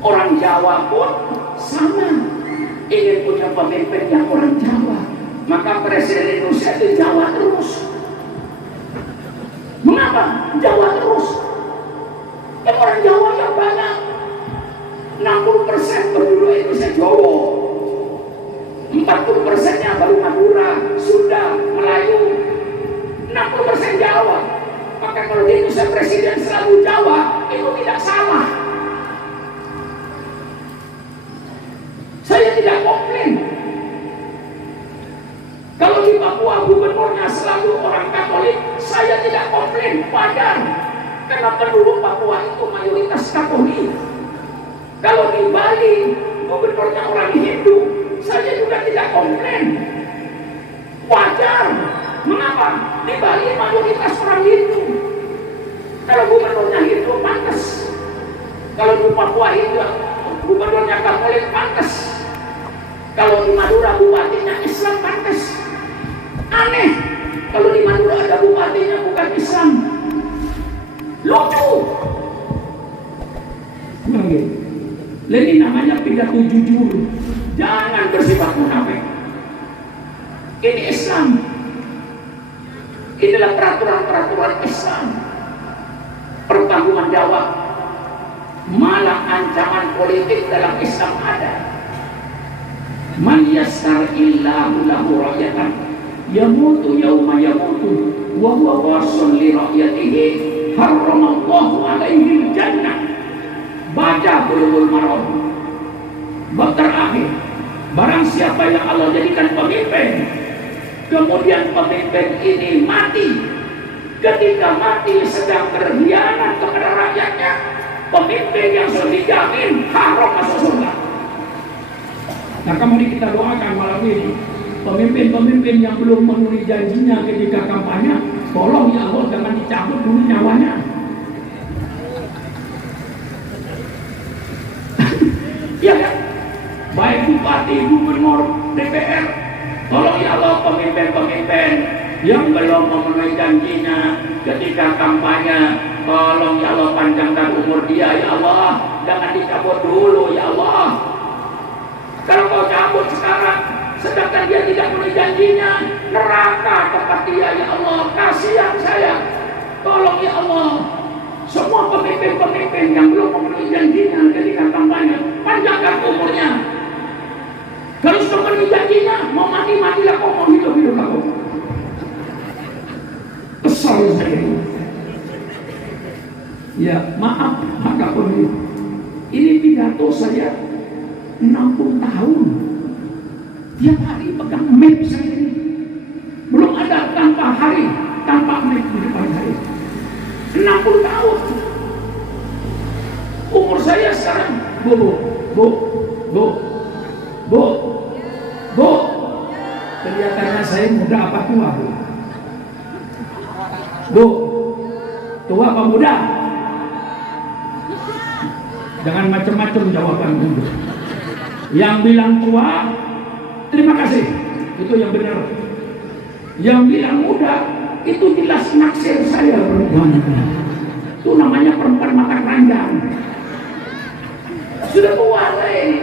Orang Jawa pun sama, ingin punya pemimpin yang orang Jawa. Maka Presiden Indonesia itu Jawa terus. Mengapa Jawa terus? Kan orang Jawa yang banyak, 60% penduduk Indonesia Jawa, 40%-nya baru Madura, Sunda, Melayu, 60% Jawa. Maka kalau di Indonesia Presiden selalu Jawa, itu tidak salah. Saya tidak komplain. Kalau di Papua gubernurnya selalu orang Katolik, saya tidak komplain, wajar. Karena penduduk Papua itu mayoritas Katolik. Kalau di Bali gubernurnya orang Hindu, saya juga tidak komplain, wajar. Mengapa? Di Bali mayoritas orang Hindu. Kalau gubernurnya Hindu, pantas. Kalau di Papua Hindu, gubernurnya Katolik, pantas. Kalau di Madura bupatinya Islam, pantas. Aneh kalau di Madura ada bupatinya bukan Islam. Lucu. Ini namanya pidato jujur. Jangan bersifat munafik. Ini Islam. Inilah peraturan-peraturan Islam. Pertanggungjawaban, malah ancaman politik dalam Islam ada. Man yassar illahu lahu rakyatan, yamutu yauma yamutu wa huwa wasun li rakyatihi haramallahu alaihi jannah. Baca Bulughul Maram bab terakhir. Barang siapa yang Allah jadikan pemimpin, kemudian pemimpin ini mati, ketika mati sedang berkhianat kepada rakyatnya, pemimpin yang sudah dijamin haram masuk surga. Nah, kemudian kita doakan malam ini pemimpin-pemimpin yang belum memenuhi janjinya ketika kampanye, tolong ya Allah jangan dicabut dulu nyawanya. Ya kan? Baik bupati, gubernur, DPR, tolong ya Allah pemimpin-pemimpin yang belum memenuhi janjinya ketika kampanye, tolong ya Allah panjangkan umur dia ya Allah, jangan dicabut dulu ya Allah. Kalau kau cabut sekarang sedangkan dia tidak memenuhi janjinya, neraka tempat dia ya Allah. Kasihan saya, tolong ya Allah semua pemimpin-pemimpin yang belum memenuhi janjinya ketika kampanye, panjangkan umurnya. Kalau sudah memenuhi janjinya, mau mati-matilah kau, mau hidup-hiduplah kau. Kesal saya. Ya maaf, maka ini pidato saya 60 tahun. Tiap hari pegang map saya ini. Belum ada tanpa hari, tanpa map di depan saya. 60 tahun. Umur saya sekarang, Bu, kelihatannya saya muda apa tua, Bu? Bu, tua apa muda? Jangan macam-macam jawaban Bu. Yang bilang tua, terima kasih, itu yang benar. Yang bilang muda, itu jelas naksir saya perempuan. Itu namanya perempuan mata keranjang. Sudah tua saya ini.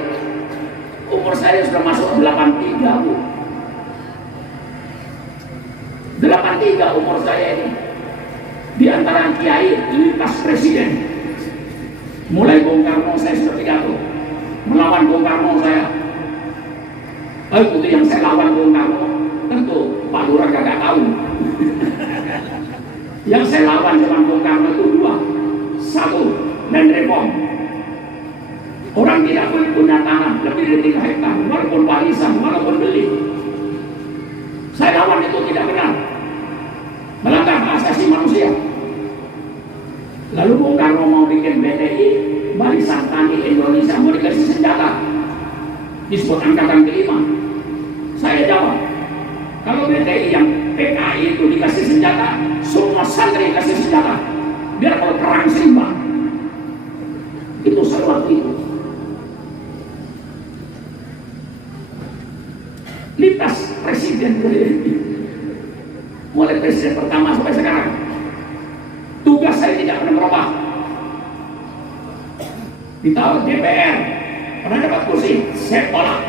Umur saya sudah masuk 83, Bu. 83 umur saya ini. Di antara kiai lintas presiden. Mulai Bung Karno saya sudah pidato. Melawan Bung Karno saya. Itu yang saya lawan Bung Karno. Tentu Pak Lurah gak tahu. Yang saya lawan dengan Bung Karno itu dua. Satu, land reform. Orang tidak boleh punya tanah lebih dari 3 hektar, walaupun warisan, walaupun beli. Saya lawan itu tidak benar. Melanggar hak asasi manusia. Lalu Bung Karno mau bikin BTI, Barisan Tani Indonesia, mau dikasih senjata. Disebut angkatan kelima. Saya jawab, kalau BTI yang PKI itu dikasih senjata, semua santri dikasih senjata. Biar kalau perang seimbang. Itu selalu itu. Lintas presiden mulai presiden pertama sampai sekarang, tugas saya tidak pernah berubah. Ditawar DPR pernah dapat kursi, saya tolak.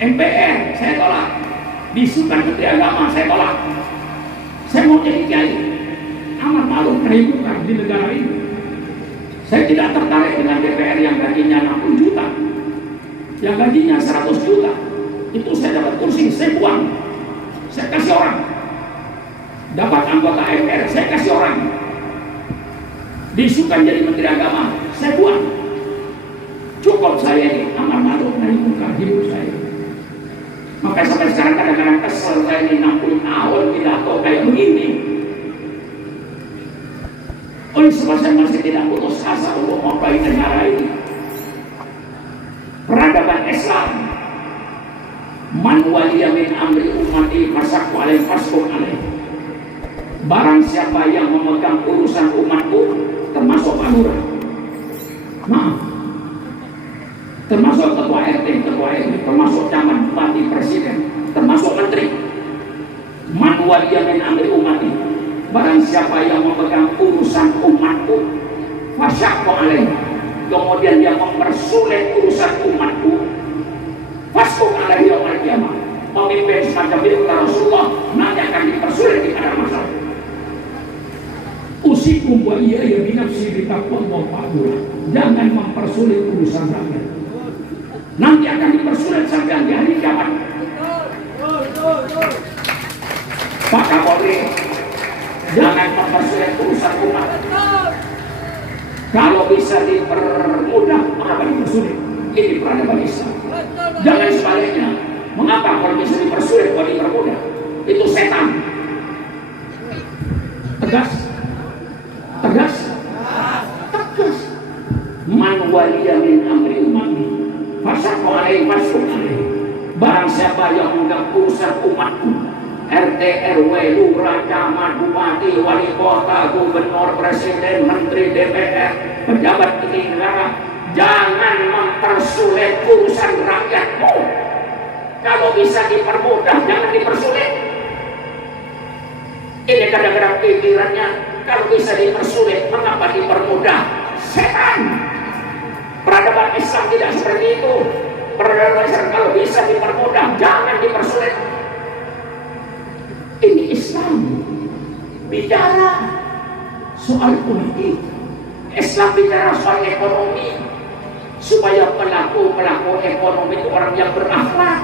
MPR saya tolak. Disukan Menteri Agama saya tolak. Saya mau jadi kiai. Amat malu perhimpunan di negara ini. Saya tidak tertarik dengan DPR yang gajinya 60 juta, yang gajinya 100 juta. Itu saya dapat kursi, saya buang, saya kasih orang. Dapat anggota MPR, saya kasih orang. Disukan jadi Menteri Agama, saya buang. Cukup saya ini, amat malu dari muka hidup saya. Maka sampai sekarang kadang-kadang kesel saya ini 60 tahun pidato kayak begini. Oleh sebab saya masih tidak putus asa untuk memperbaiki negara ini. Peradaban Islam, man waliya min amri ummati fasaqu alaih fasqu alaih. Barang siapa yang memegang urusan umatku, termasuk Pak Lurah, maaf, termasuk ketua RT, ketua RW, termasuk camat, bupati, presiden, termasuk menteri. Man waliya min amri ummati, barang siapa yang memegang urusan umatku, fasaqu alaih, kemudian dia mempersulit urusan umatku, fasqu alaihi yaumil qiyamah. Pemimpin semacam itu kata Rasulullah nanti akan dipersulit di ada masalah. Usikum wa iyaya binafsi bitaqwa Pak Lurah. Jangan mempersulit urusan rakyat. Nanti akan dipersulit sampai di hari kiamat. Pak Kapolri, jangan mempersulit urusan umat. Kalau bisa dipermudah, mengapa dipersulit? Ini peradaban Islam. Jangan sebaliknya. Mengapa kalau bisa dipersulit, kalau dipermudah? Itu setan. Tegas. Tegas. Tegas. Man waliya min amri umami fasaqqa alaihi fasqu alaihi. Barang siapa yang mengganggu urusan umatku, RT, RW, lurah, camat, bupati, wali kota, gubernur, presiden, menteri, DPR, pejabat tinggi negara, jangan mempersulit urusan rakyatmu. Kalau bisa dipermudah, jangan dipersulit. Ini kadang-kadang pikirannya, kalau bisa dipersulit, mengapa dipermudah? Setan. Peradaban Islam tidak seperti itu. Peradaban Islam kalau bisa dipermudah, jangan dipersulit. Ini Islam bicara soal politik, Islam bicara soal ekonomi, supaya pelaku-pelaku ekonomi itu orang yang berakhlak,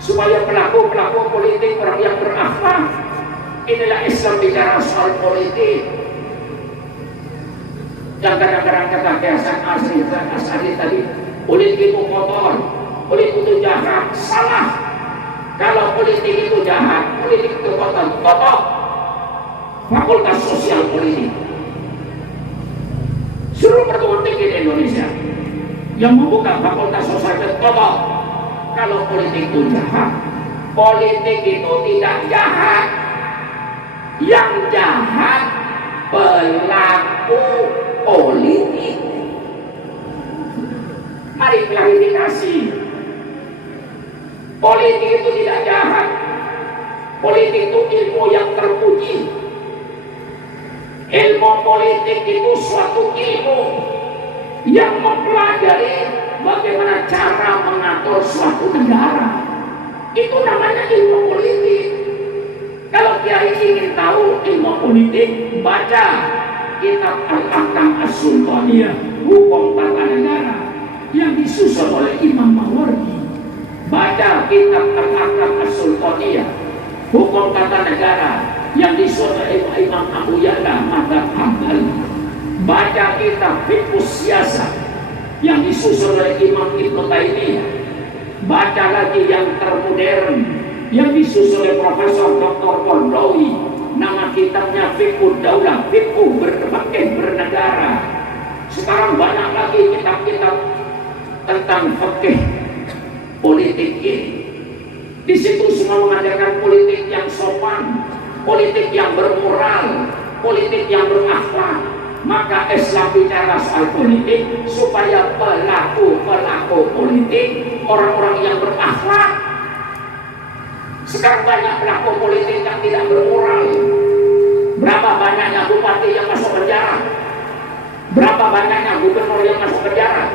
supaya pelaku-pelaku politik orang yang berakhlak. Inilah Islam bicara soal politik. Yang kadang-kadang kata Hasan Asari tadi, politik itu kotor, politik itu jahat, salah. Kalau politik itu jahat, politik itu kotor, kotor. Fakultas Sosial Politik, seluruh perguruan tinggi di Indonesia yang membuka Fakultas Sosial Politik kotor. Kalau politik itu jahat, politik itu tidak jahat. Yang jahat pelaku politik. Mari klarifikasi. Politik itu tidak jahat. Politik itu ilmu yang terpuji. Ilmu politik itu suatu ilmu yang mempelajari bagaimana cara mengatur suatu negara. Itu namanya ilmu politik. Kalau kiai ingin tahu ilmu politik, baca kitab Al-Ahkam As-Sultaniyah, hukum tata negara yang disusun oleh Imam Mawardi. Baca kitab Al-Ahkam As-Sultaniyah, hukum tata negara yang disusun oleh Imam Abu Ya'la Madzhab Hambali. Baca kitab Fiqh Siyasah yang disusun oleh Imam Ibnu Taimiyah. Baca lagi yang termodern yang disusun oleh Profesor Dr. Kondowi, nama kitabnya Fiqhud Daulah, Fiqh berbagai bernegara. Sekarang banyak lagi kitab-kitab tentang fikih politik ini. Di situ semua mengajarkan politik yang sopan, politik yang bermoral, politik yang berakhlak. Maka Islam bicara soal politik supaya pelaku-pelaku politik, orang-orang yang berakhlak. Sekarang banyak pelaku politik yang tidak bermoral. Berapa banyaknya bupati yang masuk penjara? Berapa banyaknya gubernur yang masuk penjara?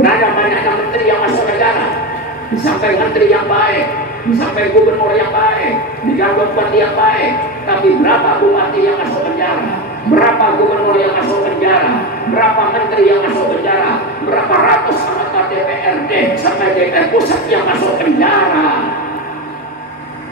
Berapa banyaknya menteri yang masuk penjara? Disampaikan menteri yang baik, disampaikan gubernur yang baik, dijabat bupati yang baik, tapi berapa bupati yang masuk penjara? Berapa gubernur yang masuk penjara? Berapa menteri yang masuk penjara? Berapa ratus anggota DPRD sampai DPR pusat yang masuk penjara?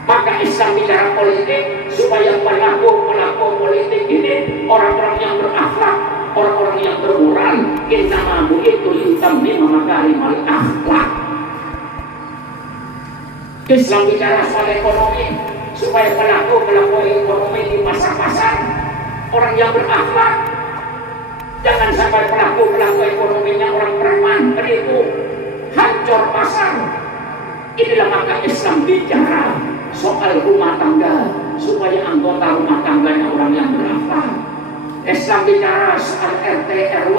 Maka Islam bicara politik supaya pelaku-pelaku politik ini orang-orang yang berakhlak, orang-orang yang bermoral. Innama bu'itsu liutammima makarimal akhlak. Islam bicara soal ekonomi supaya pelaku-pelaku ekonomi di pasar-pasar orang yang berakhlak. Jangan sampai pelaku-pelaku ekonominya orang preman, penipu, hancur pasar. Inilah maka Islam bicara soal rumah tangga supaya anggota rumah tangganya orang yang berakhlak. Islam bicara soal RT RW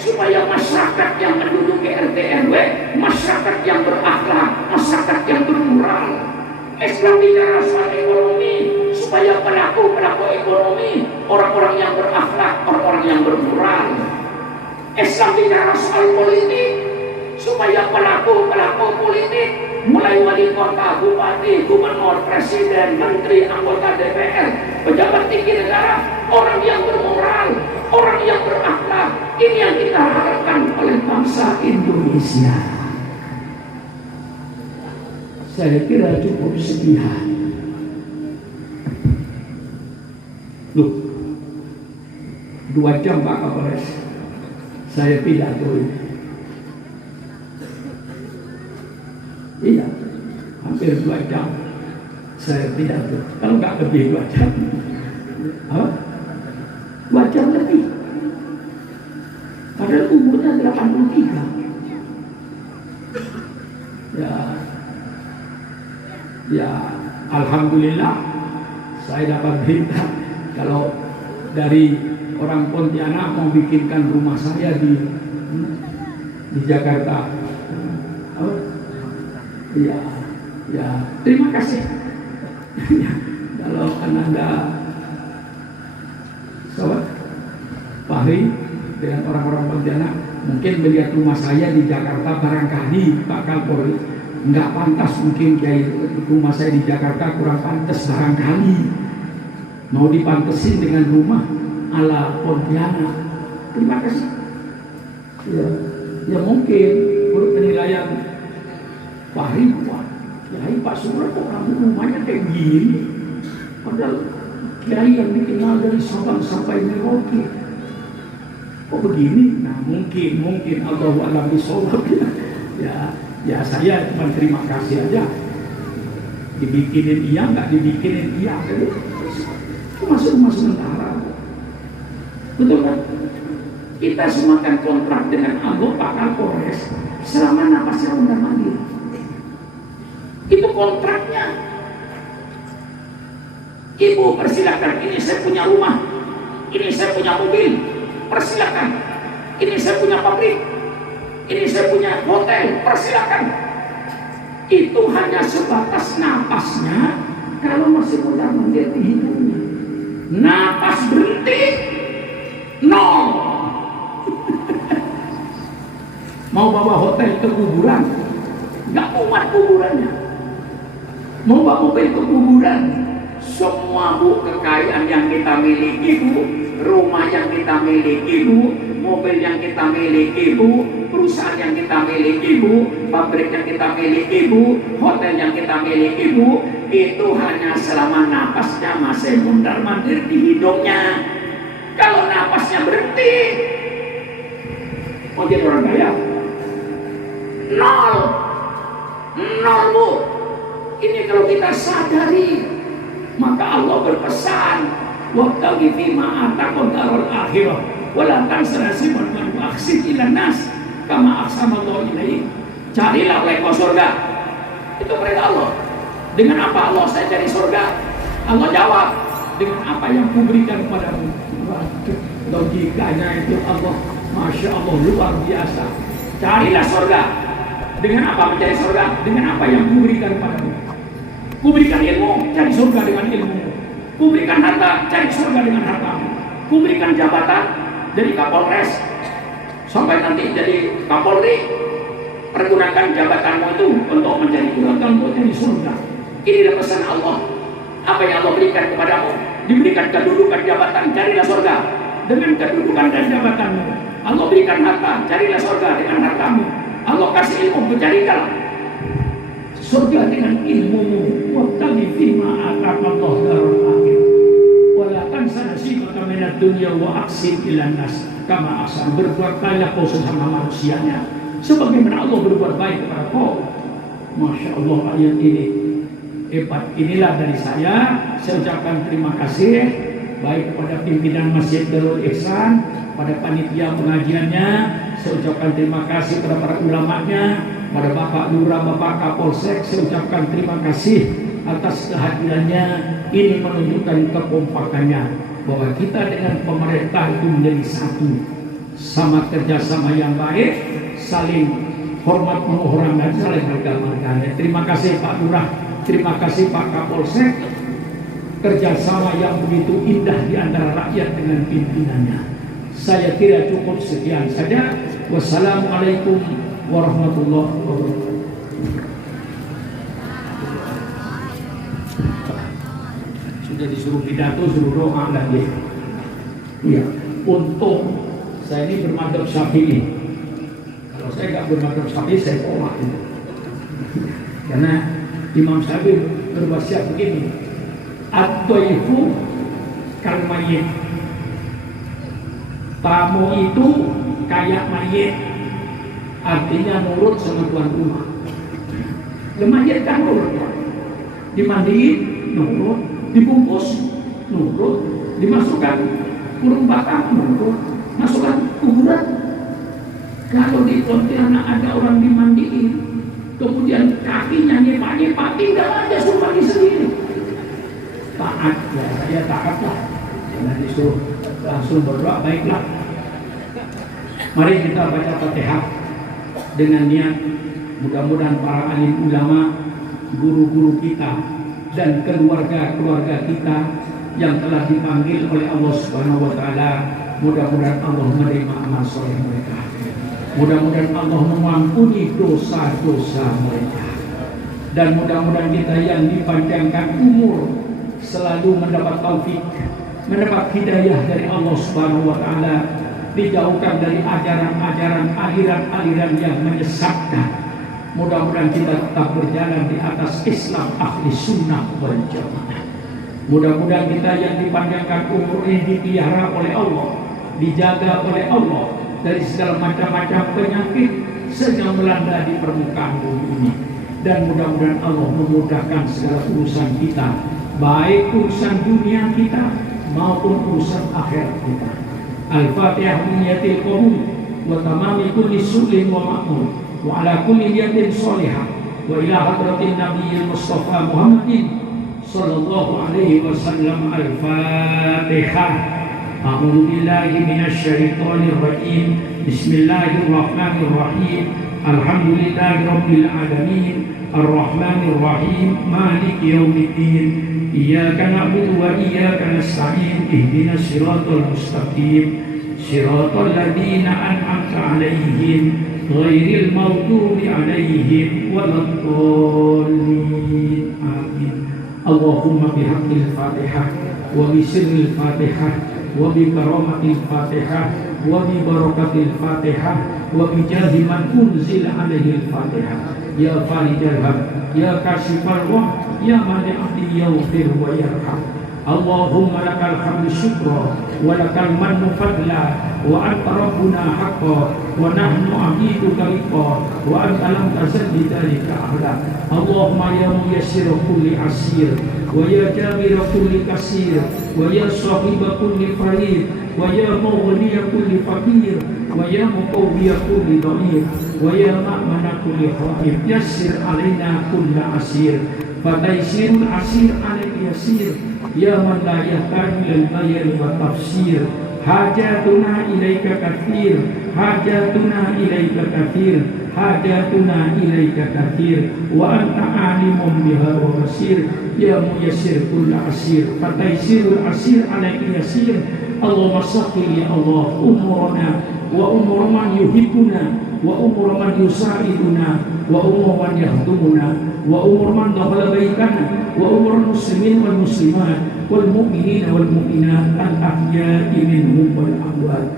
supaya masyarakat yang menduduki RT RW masyarakat yang berakhlak, masyarakat yang bermoral. Islam bicara soal ekonomi supaya pelaku-pelaku ekonomi orang-orang yang berakhlak, orang-orang yang bermoral. Islam bicara soal politik supaya pelaku-pelaku politik mulai wali kota, bupati, gubernur, presiden, menteri, anggota DPR, pejabat tinggi negara, orang yang bermoral, orang yang berakhlak. Ini yang kita harapkan oleh bangsa Indonesia. Saya kira cukup sekian. Loh, 2 jam Pak Kapolres saya pidato ini. Iya, hampir 2 jam saya pidato. Kalau nggak lebih 2 jam, apa? 2 jam lebih. Padahal umurnya 83. Ya, alhamdulillah saya dapat berita kalau dari orang Pontianak mau bikinkan rumah saya di Jakarta. Oh, ya, terima kasih. Kalau Anda sobat Fahri dengan orang-orang Pontianak mungkin melihat rumah saya di Jakarta, barangkali Pak Kapolri nggak pantas, mungkin kayak rumah saya di Jakarta kurang pantas, barangkali mau dipantesin dengan rumah ala Pontianak. Terima kasih. Ya mungkin menurut penilaian Fahri, wah, Kiai Pak Surya kok kamu rumahnya kayak gini, padahal Kiai yang dikenal dari Sabang sampai Merauke kok begini. Nah mungkin Allahu a'lam bishawab. Ya saya cuma terima kasih aja. Dibikinin iya, nggak dibikinin iya, itu masuk rumah sementara. Betul kan? Kita semua kan kontrak dengan anggota Kapolres selama napasnya mondar-mandir. Itu kontraknya. Ibu persilakan, ini saya punya rumah, ini saya punya mobil, persilakan. Ini saya punya pabrik, ini saya punya hotel, persilakan. Itu hanya sebatas napasnya kalau masih mondar-mandir di hidungnya. Napas berhenti, nol. Mau bawa hotel ke kuburan, nggak muat kuburannya. Mau bawa mobil ke kuburan, semua Bu, kekayaan yang kita miliki Bu, rumah yang kita miliki Bu, mobil yang kita miliki Bu, perusahaan yang kita miliki Bu, pabrik yang kita miliki Bu, hotel yang kita miliki Bu, itu hanya selama napasnya masih mondar-mandir di hidungnya. Kalau napasnya berhenti, mau jadi orang kaya? Nol Bu. Ini kalau kita sadari, maka Allah berpesan, wabtaghi fima ataqad darul akhirah wa la tansa nasibaka min ahsin ila nas kama ahsanallahu ilaik. Carilah engkau surga. Itu perintah Allah. Dengan apa Allah saya cari surga? Allah jawab, dengan apa yang kuberikan kepadamu. Logikanya itu Allah, Masya Allah, luar biasa. Carilah surga. Dengan apa mencari surga? Dengan apa yang kuberikan kepadamu. Kuberikan ilmu, cari surga dengan ilmu. Kuberikan harta, cari surga dengan hartamu. Kuberikan jabatan, jadi Kapolres, sampai nanti jadi Kapolri, pergunakan jabatanmu itu untuk mencari surga, untuk cari surga. Inilah pesan Allah. Apa yang Allah berikan kepadamu, diberikan kedudukan jabatan, carilah surga dengan kedudukan dan jabatanmu. Allah berikan harta, carilah surga dengan hartamu. Allah kasih ilmu, carilah surga dengan ilmumu. Wabtaghi fima ataqallahu darul akhirah wa la tansa nasibaka minad dunya wa ahsin ilan nas kama ahsan. Berbuat baik kau sesama manusianya sebagaimana Allah berbuat baik kepada kau. Masya Allah, ayat ini hebat. Inilah dari saya ucapkan terima kasih baik kepada pimpinan Masjid Darul Ihsan, pada panitia pengajiannya. Saya ucapkan terima kasih kepada para ulamanya, pada Bapak Lurah, Bapak Kapolsek. Saya ucapkan terima kasih atas kehadirannya. Ini menunjukkan kekompakannya bahwa kita dengan pemerintah itu menjadi satu, sama kerjasama yang baik, saling hormat menghormati dan saling harga-harganya. Terima kasih Pak Lurah, terima kasih Pak Kapolsek. Kerjasama yang begitu indah di antara rakyat dengan pimpinannya. Saya kira cukup sekian saja. Wassalamualaikum warahmatullahi wabarakatuh. Sudah disuruh pidato, suruh doa lagi. Iya, untuk saya ini bermadzhab Syafi'i. Kalau saya nggak bermadzhab Syafi'i, saya tolak itu. Karena Imam Syafi'i berwasiat begini, at-thaifu mayit. Tamu itu kayak mayit, artinya nurut sama tuan rumah. Mayit kan nurut, dimandiin nurut, dibungkus nurut, dimasukkan kurung batang nurut, masukkan kuburan. Kalau di Pontianak ada orang dimandiin, kemudian kakinya nyepak-nyepak, tidak ada, suruh mandi sendiri. Taat, ya saya taat lah. Jangan disuruh langsung berdoa, baiklah. Mari kita baca Fatihah dengan niat, mudah-mudahan para alim ulama, guru-guru kita, dan keluarga-keluarga kita yang telah dipanggil oleh Allah Subhanahu wa Ta'ala, mudah-mudahan Allah menerima amal soleh mereka. Mudah-mudahan Allah mengampuni dosa-dosa mereka. Dan mudah-mudahan kita yang dipanjangkan umur selalu mendapat taufik, mendapat hidayah dari Allah Subhanahu wa Ta'ala, dijauhkan dari ajaran-ajaran, aliran-aliran yang menyesatkan. Mudah-mudahan kita tetap berjalan di atas Islam ahli sunnah wal jamaah. Mudah-mudahan kita yang dipanjangkan umur ini dipelihara oleh Allah, dijaga oleh Allah dari segala macam-macam penyakit sedang melanda di permukaan bumi ini. Dan mudah-mudahan Allah memudahkan segala urusan kita, baik urusan dunia kita maupun urusan akhirat kita. Al-Fatihah min niyatil qabul wa tamami kulli su'lin wa ma'mur wa ala kulli niyatin sholihah wa ila hadratin nabiyil mustafa Muhammadin sallallahu alaihi wasallam. Al-Fatihah. A'udzu billahi minasy syaithanir rajim. Bismillahirrahmanirrahim. Alhamdulillahirabbil alamin. Arrahmanir rahim. Maliki yaumiddin. Iyyaka na'budu wa iyyaka nasta'in. Ihdinas siratal mustaqim. Siratal ladzina an'amta 'alaihim ghairil maghdubi 'alaihim waladdallin. Amin. Allahumma bihaqqil Fatihah wa bi sirril Fatihah wa bi karamatil Fatihah wa bi barakatil Fatihah wa bi jahi man unzila alaihil Fatihah. Ya farijal haq, ya kashifal wah, ya mani ahdi yaghfir wa yarham. Allahumma lakal hamdu syukra wa lakal mannu fadla wa anta rabbuna haqqa wa nahnu abiduka liqa wa anta lam tazalli dalika ahla. Allahumma ya muyassir kulli asir wa ya jabir kulli kasir wa ya sahiba kulli farid wa ya mughni kulli faqir wa ya muqawwi kulli dhaif wa ya ma'mana kulli khaif. Yassir alaina kulla asir fataysirul asir alaik yasir ya man la yahtaju lil bayan wa tafsir. Hajatuna ilaika kathir, hajatuna ilaika kathir, hajatuna ilaika kathir, wa anta alimun biha wa basir. Ya muyassir kulla asir fataysirul asir alaik yasir. Allahumma saqqil ya Allah umurana wa umur man yuhibbuna wa umur man yusaiduna wa umur man yahdumuna wa umur man dakhala baitana wa umur muslimin wal muslimat wal mu'minin wal mu'minat al ahya'i minhum wal amwat.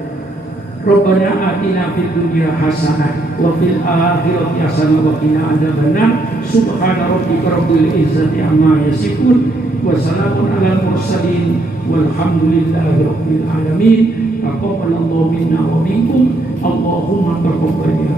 Rabbana atina fid dunya hasanah wa fil akhirati hasanah wa qina adzabannar. Subhana rabbika rabbil izzati amma yasifun wa salamun alal mursalin walhamdulillahi rabbil alamin. Taqabbalallahu minna wa minkum. Allahumma taqabbal ya